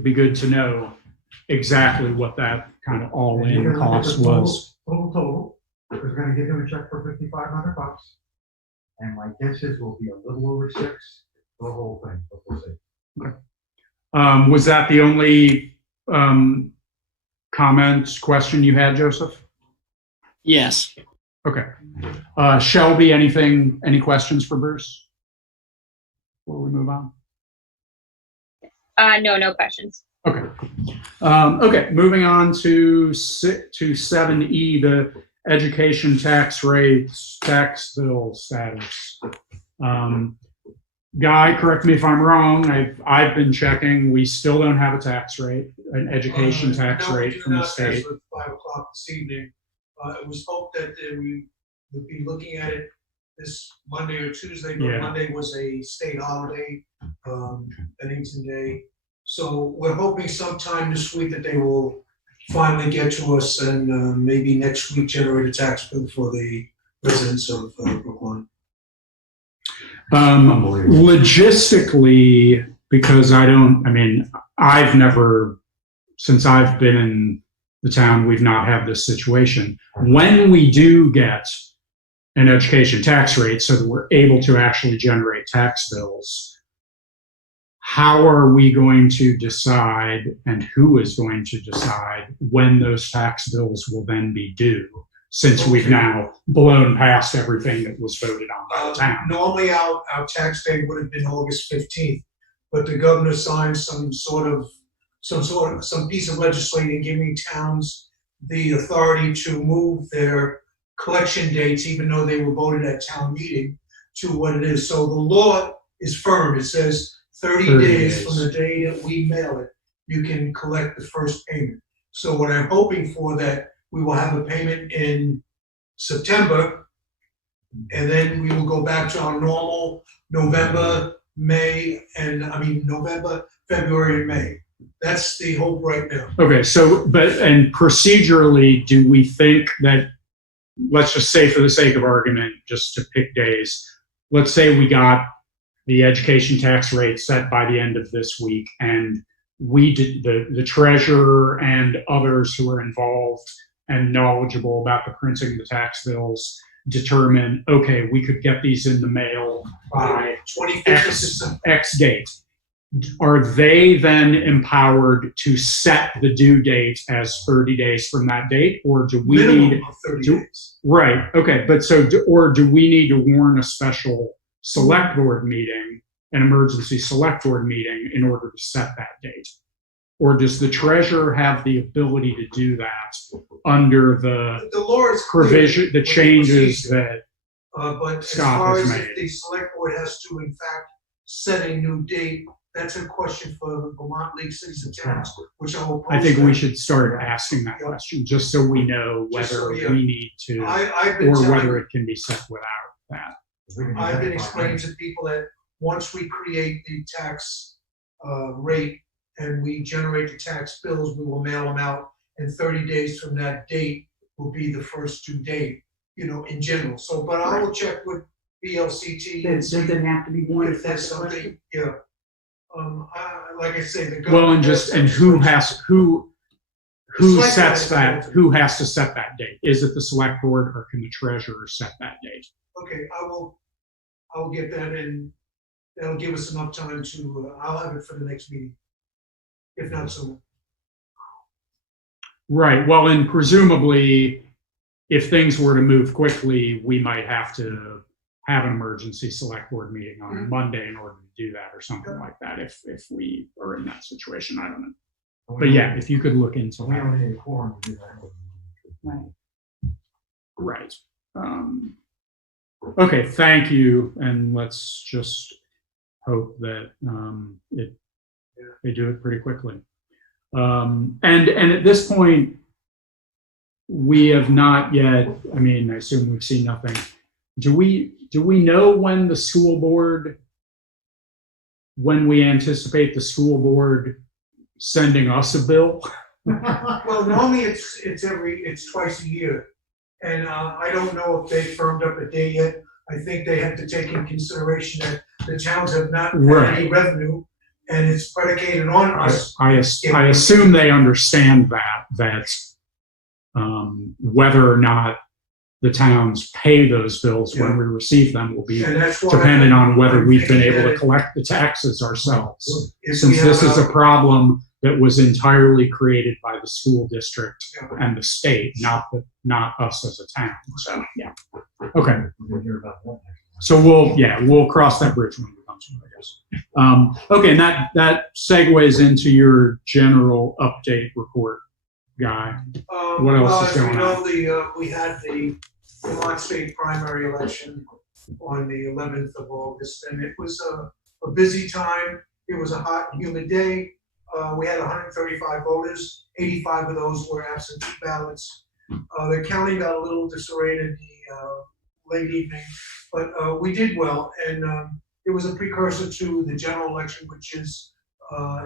be good to know exactly what that kind of all-in cost was. Total. We're going to give him a check for $5,500, and my guess is we'll be a little over $6 for the whole thing, but we'll see. Okay. Was that the only question you had, Joseph? Yes. Okay. Shelby, any questions for Bruce before we move on? No questions. Okay. Okay, moving on to 7E, the education tax rates, tax bill status. Guy, correct me if I'm wrong. I've been checking. We still don't have a tax rate, an education tax rate from the state. As of 5 o'clock this evening, it was hoped that we would be looking at it this Monday or Tuesday, but Yeah. Monday was a state holiday, Bennington Day. So we're hoping sometime this week that they will finally get to us and maybe next week generate a tax bill for the residents of Brookline. Logistically, because I've never, since I've been in the town, we've not had this situation. When we do get an education tax rate so that we're able to actually generate tax bills, how are we going to decide and who is going to decide when those tax bills will then be due, since we've now blown past everything that was voted on by the town? Normally our tax day would have been August 15th, but the governor signed some piece of legislation giving towns the authority to move their collection dates, even though they were voted at town meeting, to what it is. So the law is firm. It says 30 days from the day that we mail it, you can collect the first payment. So what I'm hoping for, that we will have a payment in September, and then we will go back to our normal November, February, and May. That's the hope right now. Okay, so, and procedurally, do we think that, let's just say for the sake of argument, just to pick days, let's say we got the education tax rate set by the end of this week, and we did, the treasurer and others who are involved and knowledgeable about the printing of the tax bills determine, okay, we could get these in the mail by 25th X date. Are they then empowered to set the due date as 30 days from that date, or do we need of 30 days? Right? Okay, but or do we need to warn a special select board meeting, an emergency select board meeting, in order to set that date? Or does the treasurer have the ability to do that under the law is provision, the changes procedure. that But Scott as far has as made? if the select board has to, in fact, set a new date, that's a question for the Vermont League Cities and Towns, which I will pose. I think we should start asking that question, just so we know whether we need to, I've or whether it can be set without that. I've been explaining to people that once we create the tax rate and we generate the tax bills, we will mail them out, and 30 days from that date will be the first due date, in general. So, but I will check with BLCT. and Does see it have to be one? if there's something, yeah. Like I say, the Well, and who Select sets board. that, who has to set that date? Is it the select board or can the treasurer set that date? Okay, I will get that and that'll give us enough time to, I'll have it for the next meeting. If not sooner. Right, well, and presumably, if things were to move quickly, we might have to have an emergency select board meeting on Monday in order to do that or something like that, if we are in that situation, I don't know. But yeah, if you could look into We that. don't need a quorum to do that. Right. Right. Okay, thank you, and let's just hope that they do it pretty quickly. And at this point, we have not yet. I mean, I assume we've seen nothing. Do we know when the school board? When we anticipate the school board sending us a bill? Well, normally it's twice a year. And I don't know if they firmed up a date yet. I think they have to take in consideration that the towns have not had any revenue and it's predicated on us. I assume they understand that whether or not the towns pay those bills when we receive them will be dependent on whether we've been able to collect the taxes ourselves. Since this is a problem that was entirely created by the school district and the state, not us as a town. So yeah, okay. We'll hear about that next So we'll cross that bridge when it comes to it, I guess. Okay, and that segues into your general update report, Guy. What else is going on? We had the Vermont state primary election on the 11th of August, and it was a busy time. It was a hot and humid day. We had 135 voters. 85 of those were absentee ballots. The county got a little disarrayed in the late evening, but we did well, and it was a precursor to the general election, which is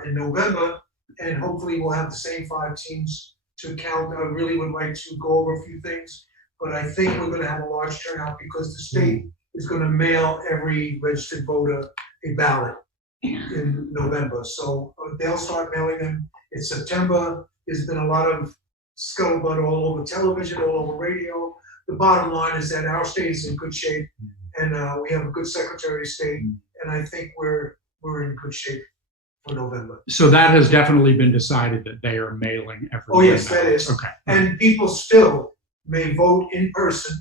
in November, and hopefully we'll have the same 5 teams to count. I really would like to go over a few things, but I think we're going to have a large turnout because the state is going to mail every registered voter a ballot in November. So they'll start mailing them in September. There's been a lot of scuttlebutt all over television, all over radio. The bottom line is that our state is in good shape, and we have a good Secretary of State, and I think we're in good shape for November. So that has definitely been decided that they are mailing every. Oh yes, that is. Okay. And people still may vote in person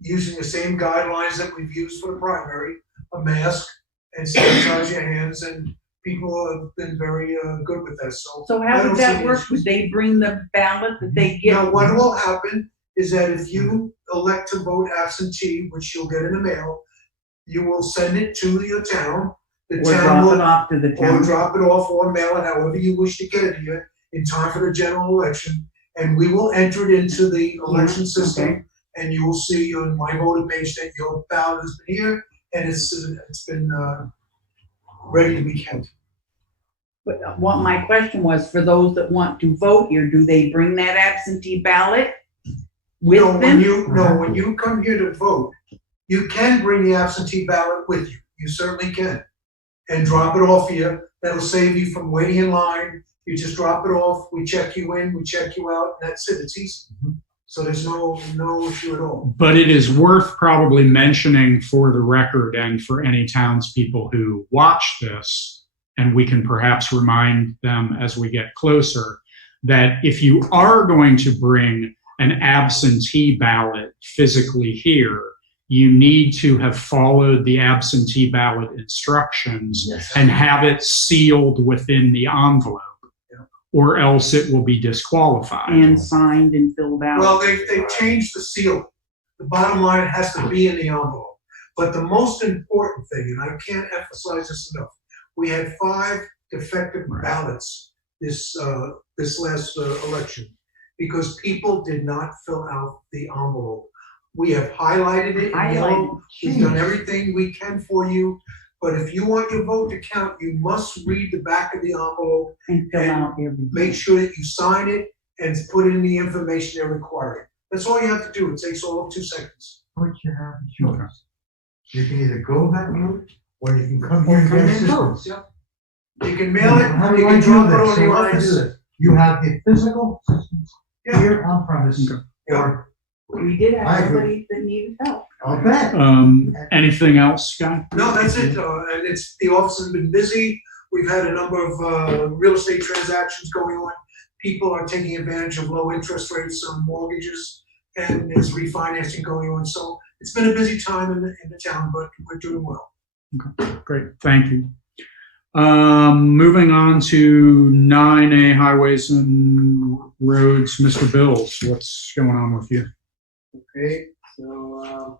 using the same guidelines that we've used for the primary: a mask and sanitize your hands. And people have been very good with that. So how does that work? Would they bring the ballot that they get? Now, what will happen is that if you elect to vote absentee, which you'll get in the mail, you will send it to your town. The Or town drop will, it off to the town? or drop it off or mail it, however you wish to get it here, in time for the general election. And we will enter it into the election system. Okay. And you will see on my voter page that your ballot has been here and it's been ready to be counted. But what my question was, for those that want to vote here, do they bring that absentee ballot with No, them? when you come here to vote, you can bring the absentee ballot with you. You certainly can. And drop it off here. That'll save you from waiting in line. You just drop it off. We check you in, we check you out, and that's it. It's easy. So there's no issue at all. But it is worth probably mentioning for the record and for any townspeople who watch this, and we can perhaps remind them as we get closer, that if you are going to bring an absentee ballot physically here, you need to have followed the absentee ballot instructions and have it sealed within the envelope, or else it will be disqualified. And signed and filled out? Well, they changed the seal. The bottom line, it has to be in the envelope. But the most important thing, and I can't emphasize this enough, we had 5 defective ballots this last election because people did not fill out the envelope. We have highlighted it in yellow. We've done everything we can for you. But if you want your vote to count, you must read the back of the envelope and fill out everything. Make sure that you sign it and put in the information they're requiring. That's all you have to do. It takes all of 2 seconds. But you have a choice. You can either go that route, or you can come here and get assistance. You can mail it, How you do I can do drop it this? on So the let's do lines. this. You have the physical assistance Yeah. here on premise, or, We did I have agree. somebody that needed help. I'll bet. Anything else, Scott? No, that's it, and the office has been busy. We've had a number of real estate transactions going on. People are taking advantage of low interest rates on mortgages, and there's refinancing going on. So it's been a busy time in the town, but we're doing well. Okay, great, thank you. Moving on to 9A Highways and Roads, Mr. Bills, what's going on with you? Okay, so,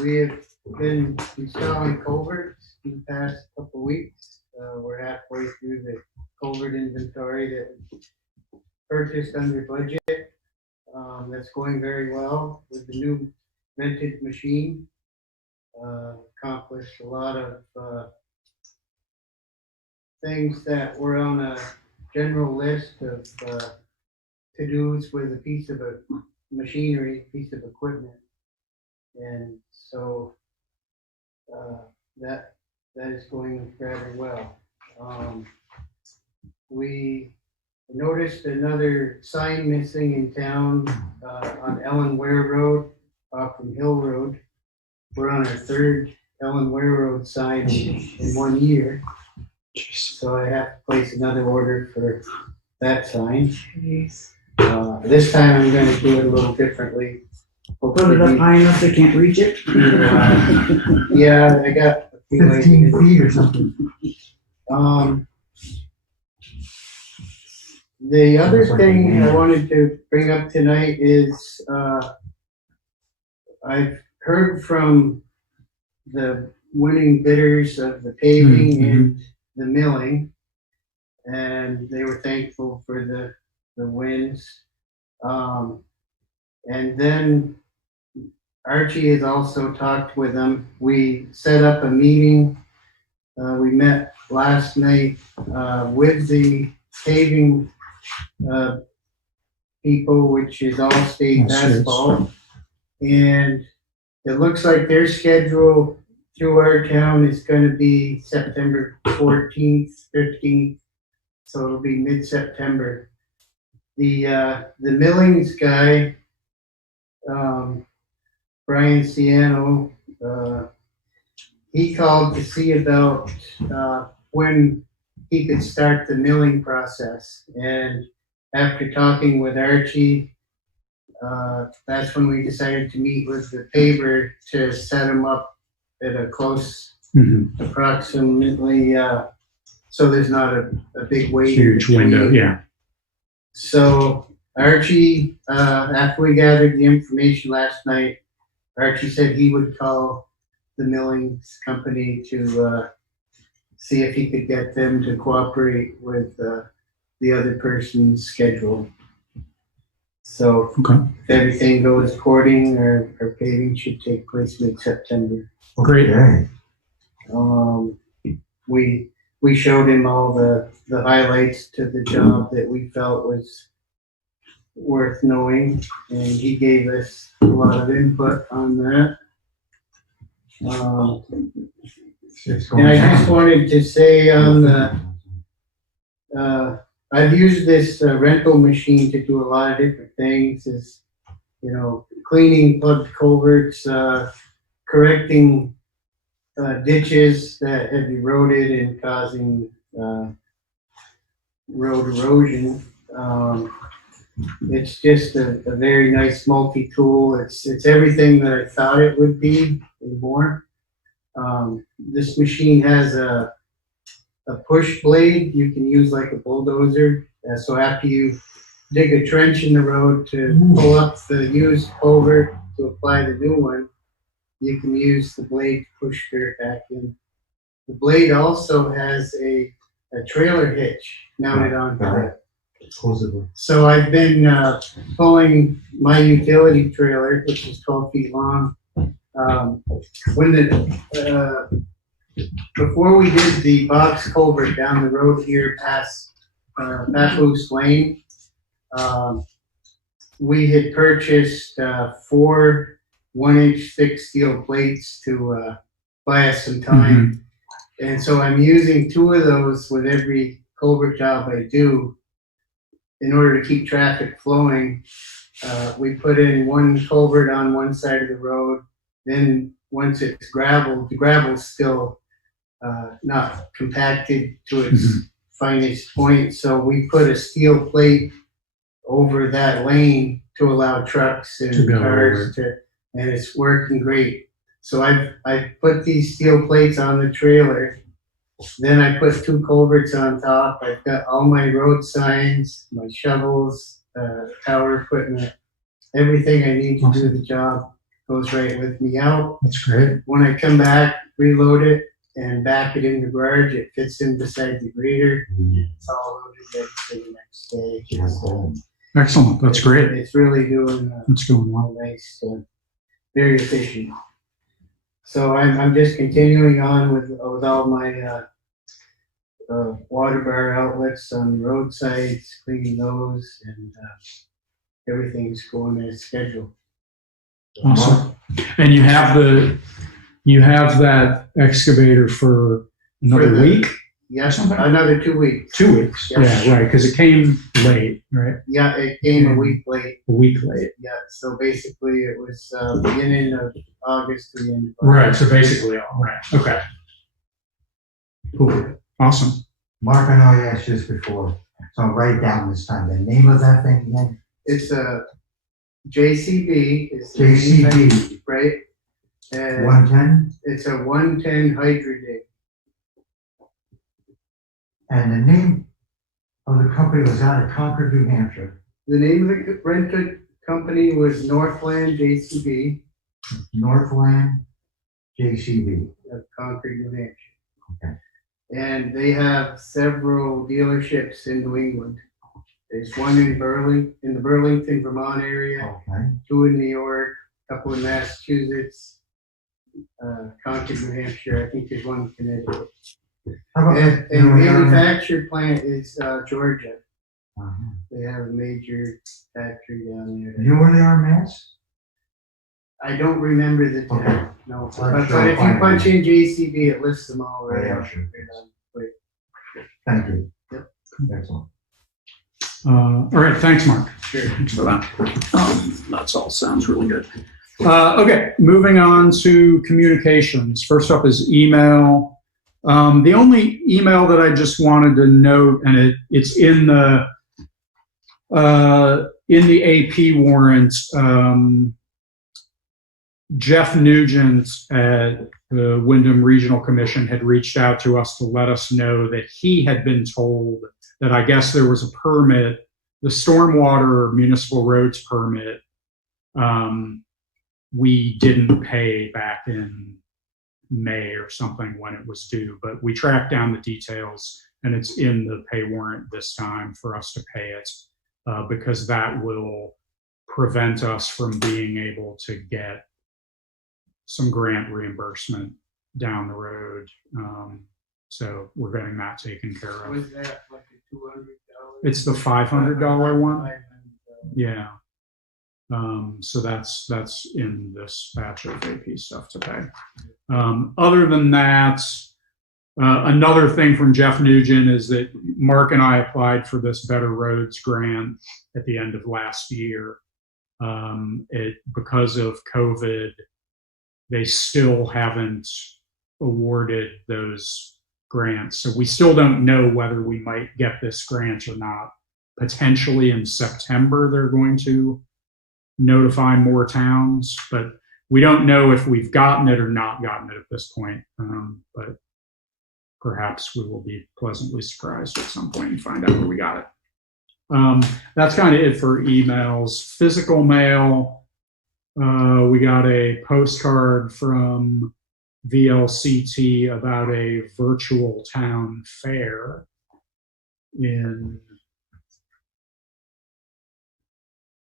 we have been installing culverts in the past couple of weeks. We're halfway through the culvert inventory that we purchased under budget. That's going very well with the new rented machine. Accomplished a lot of, things that were on a general list of, to-dos with a piece of machinery, piece of equipment. And so that is going rather well. We noticed another sign missing in town on Ellen Ware Road off from Hill Road. We're on our third Ellen Ware Road sign in 1 year. So I have to place another order for that sign. This time I'm going to do it a little differently. Put it up high enough they can't reach it. Yeah, I got a few 15 ideas. feet or something. The other thing I wanted to bring up tonight is I've heard from the winning bidders of the paving and the milling, and they were thankful for the wins. And then Archie has also talked with them. We set up a meeting. We met last night with the paving people, which is Allstate Asphalt. And it looks like their schedule through our town is going to be September 14th, 15th. So it'll be mid-September. The millings guy, Brian Ciano, he called to see about when he could start the milling process. And after talking with Archie, that's when we decided to meet with the paver to set him up at a close, approximately, so there's not a big wait. Huge window, yeah. So Archie, after we gathered the information last night, Archie said he would call the milling company to see if he could get them to cooperate with the other person's schedule. So if everything goes according, our paving should take place mid-September. Great. We showed him all the highlights to the job that we felt was worth knowing, and he gave us a lot of input on that. And I just wanted to say on the, I've used this rental machine to do a lot of different things, is, you know, cleaning plugged culverts, correcting ditches that have eroded and causing road erosion. It's just a very nice multi-tool. It's everything that I thought it would be and more. This machine has a push blade you can use like a bulldozer. So after you dig a trench in the road to pull up the used culvert to apply the new one, you can use the blade to push dirt back in. The blade also has a trailer hitch mounted onto it. So I've been pulling my utility trailer, which is 12 feet long. Before we did the box culvert down the road here past Loose Lane, we had purchased 4 1-inch thick steel plates to buy us some time. And so I'm using 2 of those with every culvert job I do in order to keep traffic flowing. We put in 1 culvert on one side of the road. Then once it's gravel, the gravel's still not compacted to its finest point. So we put a steel plate over that lane to allow trucks and cars to, and it's working great. So I've put these steel plates on the trailer. Then I put 2 culverts on top. I've got all my road signs, my shovels, power equipment, everything I need to do the job goes right with me out. That's great. When I come back, reload it and back it in the garage. It fits in beside the grader. It's all loaded ready for the next day. Excellent. That's great. It's really doing It's going well. nice, very efficient. So I'm just continuing on with all my water bar outlets on the roadsides, cleaning those, and everything's going as scheduled. Awesome. And you have that excavator for another week? Yes, Something? another 2 weeks. 2 weeks. Yes. Yeah, right. Because it came late, right? Yeah, it came a week late. A week late. Yeah, so basically it was beginning of August to the end of August. Right. So basically, all right. Okay. Cool. Awesome. Mark, I know I asked you this before, so I'll write down this time. The name of that thing again? It's a JCB. Is the main thing, JCB, right? And 110, it's a 110 hydro dig. and the name of the company was out of Concord, New Hampshire. The name of the rental company was Northland JCB Northland JCB. of Concord, New Hampshire. Okay. And they have several dealerships in New England. There's one in the Burlington, Vermont area, Okay. 2 in New York, a couple in Massachusetts, Concord, New Hampshire. I think there's one in Connecticut. How about, And you know, manufactured plant is Georgia. uh-huh. They have a major factory down there. You know where they are, Mass? I don't remember the Okay. town, no. Well, But sure, if you fine. punch in JCB, it lists them all right Yeah, out. sure. Thank you. Yep. Excellent. All right. Thanks, Mark. Sure. Thanks for that. That's all sounds really good. Okay. Moving on to communications. First up is email. The only email that I just wanted to note, and it's in the AP warrant. Jeff Nugent at the Wyndham Regional Commission had reached out to us to let us know that he had been told that I guess there was a permit, the stormwater municipal roads permit, we didn't pay back in May or something when it was due, but we tracked down the details and it's in the pay warrant this time for us to pay it because that will prevent us from being able to get some grant reimbursement down the road. So we're getting that taken care of. Was that like a $200? It's the $500 one. $500. Yeah. So that's in this batch of AP stuff to pay. Other than that, another thing from Jeff Nugent is that Mark and I applied for this Better Roads grant at the end of last year. Because of COVID, they still haven't awarded those grants. So we still don't know whether we might get this grant or not. Potentially in September, they're going to notify more towns, but we don't know if we've gotten it or not gotten it at this point. But perhaps we will be pleasantly surprised at some point and find out that we got it. That's kind of it for emails. Physical mail. We got a postcard from VLCT about a virtual town fair in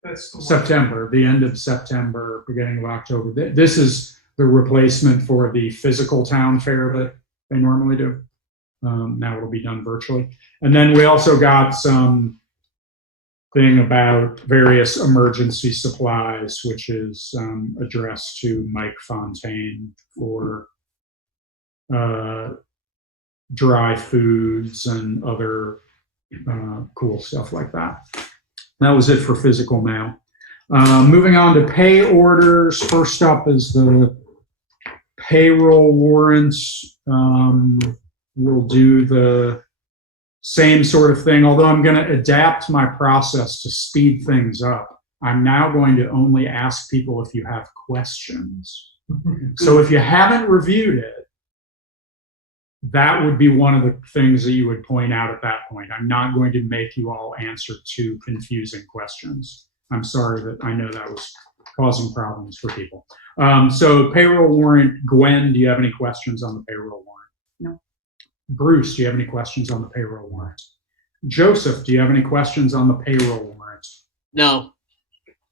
That's the one. September, the end of September, beginning of October. This is the replacement for the physical town fair that they normally do. Now it'll be done virtually. And then we also got some thing about various emergency supplies, which is addressed to Mike Fontaine for dry foods and other cool stuff like that. That was it for physical mail. Moving on to pay orders. First up is the payroll warrants. We'll do the same sort of thing, although I'm going to adapt my process to speed things up. I'm now going to only ask people if you have questions. So if you haven't reviewed it, that would be one of the things that you would point out at that point. I'm not going to make you all answer two confusing questions. I'm sorry that I know that was causing problems for people. So payroll warrant, Gwen, do you have any questions on the payroll warrant? No. Bruce, do you have any questions on the payroll warrant? Joseph, do you have any questions on the payroll warrant? No.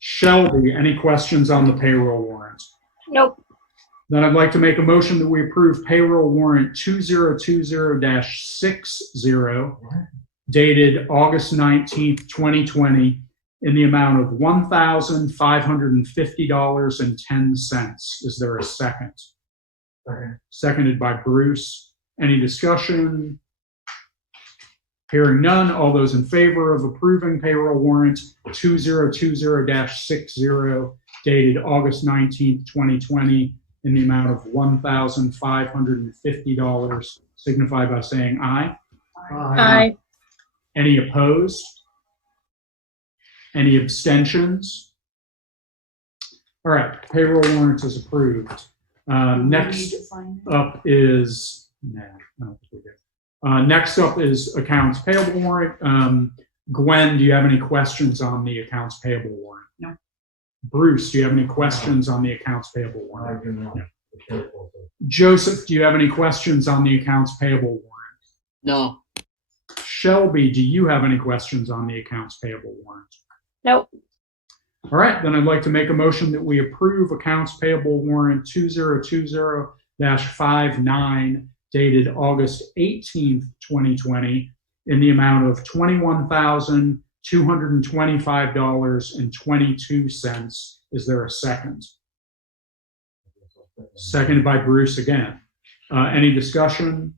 Shelby, any questions on the payroll warrant? Nope. Then I'd like to make a motion that we approve payroll warrant 2020-60 dated August 19th, 2020 in the amount of $1,550.10. Is there a second? Second. Seconded by Bruce. Any discussion? Hearing none, all those in favor of approving payroll warrant 2020-60 dated August 19th, 2020 in the amount of $1,550 signify by saying aye. Aye. Any opposed? Any abstentions? All right, payroll warrant is approved. Next up is, I don't think we do. Next up is accounts payable warrant. Gwen, do you have any questions on the accounts payable warrant? No. Bruce, do you have any questions on the accounts payable warrant? I do not. No. Joseph, do you have any questions on the accounts payable warrant? No. Shelby, do you have any questions on the accounts payable warrant? Nope. All right, then I'd like to make a motion that we approve accounts payable warrant 2020-59 dated August 18th, 2020 in the amount of $21,225.22. Is there a second? Seconded by Bruce again. Any discussion?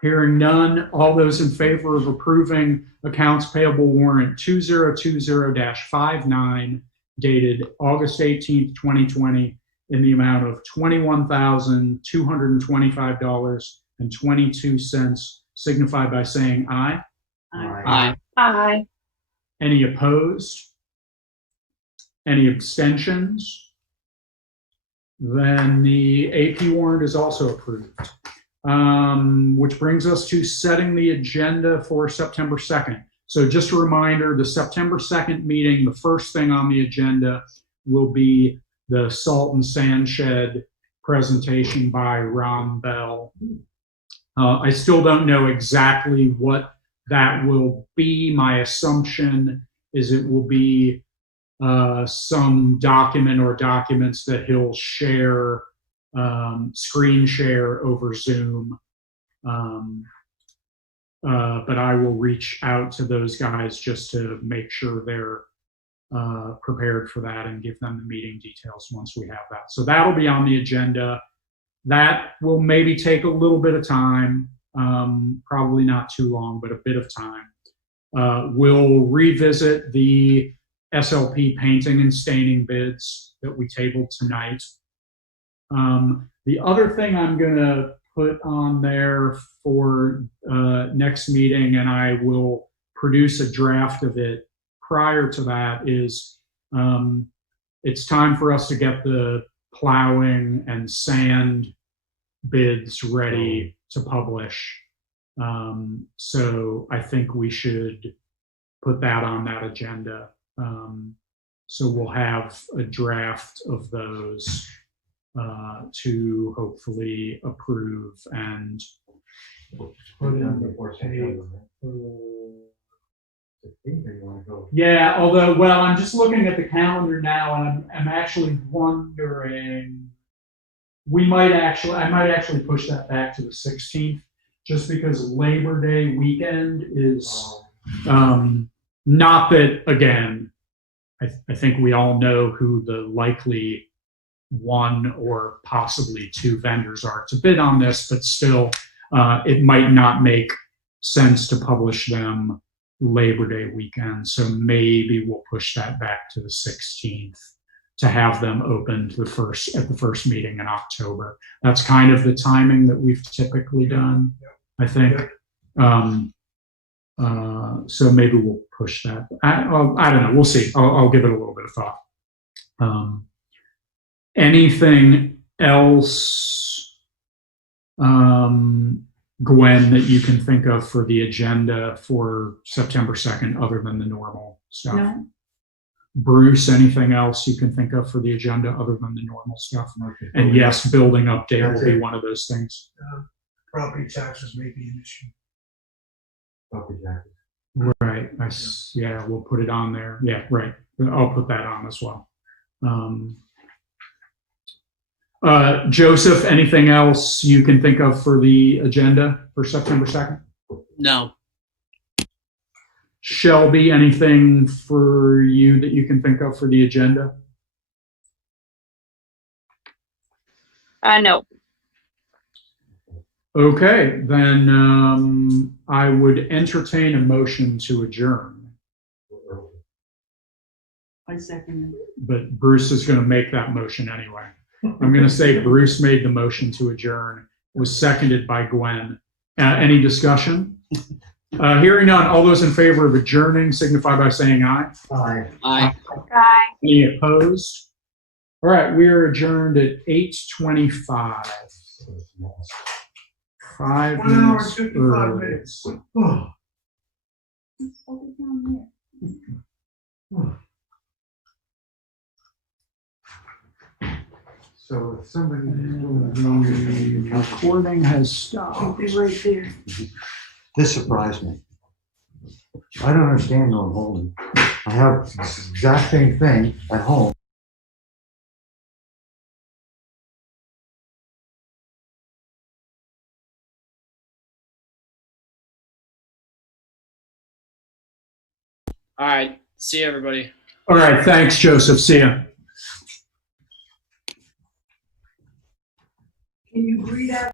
Hearing none, all those in favor of approving accounts payable warrant 2020-59 dated August 18th, 2020 in the amount of $21,225.22 signify by saying aye. Aye. Aye. Any opposed? Any abstentions? Then the AP warrant is also approved. Which brings us to setting the agenda for September 2nd. So just a reminder, the September 2nd meeting, the first thing on the agenda will be the salt and sand shed presentation by Ron Bell. I still don't know exactly what that will be. My assumption is it will be some document or documents that he'll share, screen share over Zoom. But I will reach out to those guys just to make sure they're prepared for that and give them the meeting details once we have that. So that'll be on the agenda. That will maybe take a little bit of time, probably not too long, but a bit of time. We'll revisit the SLP painting and staining bids that we tabled tonight. The other thing I'm going to put on there for next meeting, and I will produce a draft of it prior to that, is it's time for us to get the plowing and sand bids ready to publish. So I think we should put that on that agenda. So we'll have a draft of those to hopefully approve and yeah, although, well, I'm just looking at the calendar now and I'm actually wondering, I might actually push that back to the 16th just because Labor Day weekend is Not that, again, I think we all know who the likely one or possibly two vendors are to bid on this, but still, it might not make sense to publish them Labor Day weekend. So maybe we'll push that back to the 16th to have them opened at the first meeting in October. That's kind of the timing that we've typically done, I think. So maybe we'll push that. I don't know. We'll see. I'll give it a little bit of thought. Anything else, Gwen, that you can think of for the agenda for September 2nd other than the normal stuff? No. Bruce, anything else you can think of for the agenda other than the normal stuff? And yes, building update will be one of those things. Property taxes may be an issue. Property taxes. Right. Yeah, we'll put it on there. Yeah, right. I'll put that on as well. Joseph, anything else you can think of for the agenda for September 2nd? No. Shelby, anything for you that you can think of for the agenda? No. Okay, then I would entertain a motion to adjourn. I second it. But Bruce is going to make that motion anyway. I'm going to say Bruce made the motion to adjourn, was seconded by Gwen. Any discussion? Hearing none, all those in favor of adjourning signify by saying aye. Aye. Aye. Any opposed? All right, we are adjourned at 8:25. 5 1 hour and minutes 55 early. minutes. Hold it down there. So if somebody. The recording has stopped. It's right there. This surprised me. I don't understand Norm Holden. I have this exact same thing at home. All right. See you, everybody. All right, thanks, Joseph. See ya. Can you read out?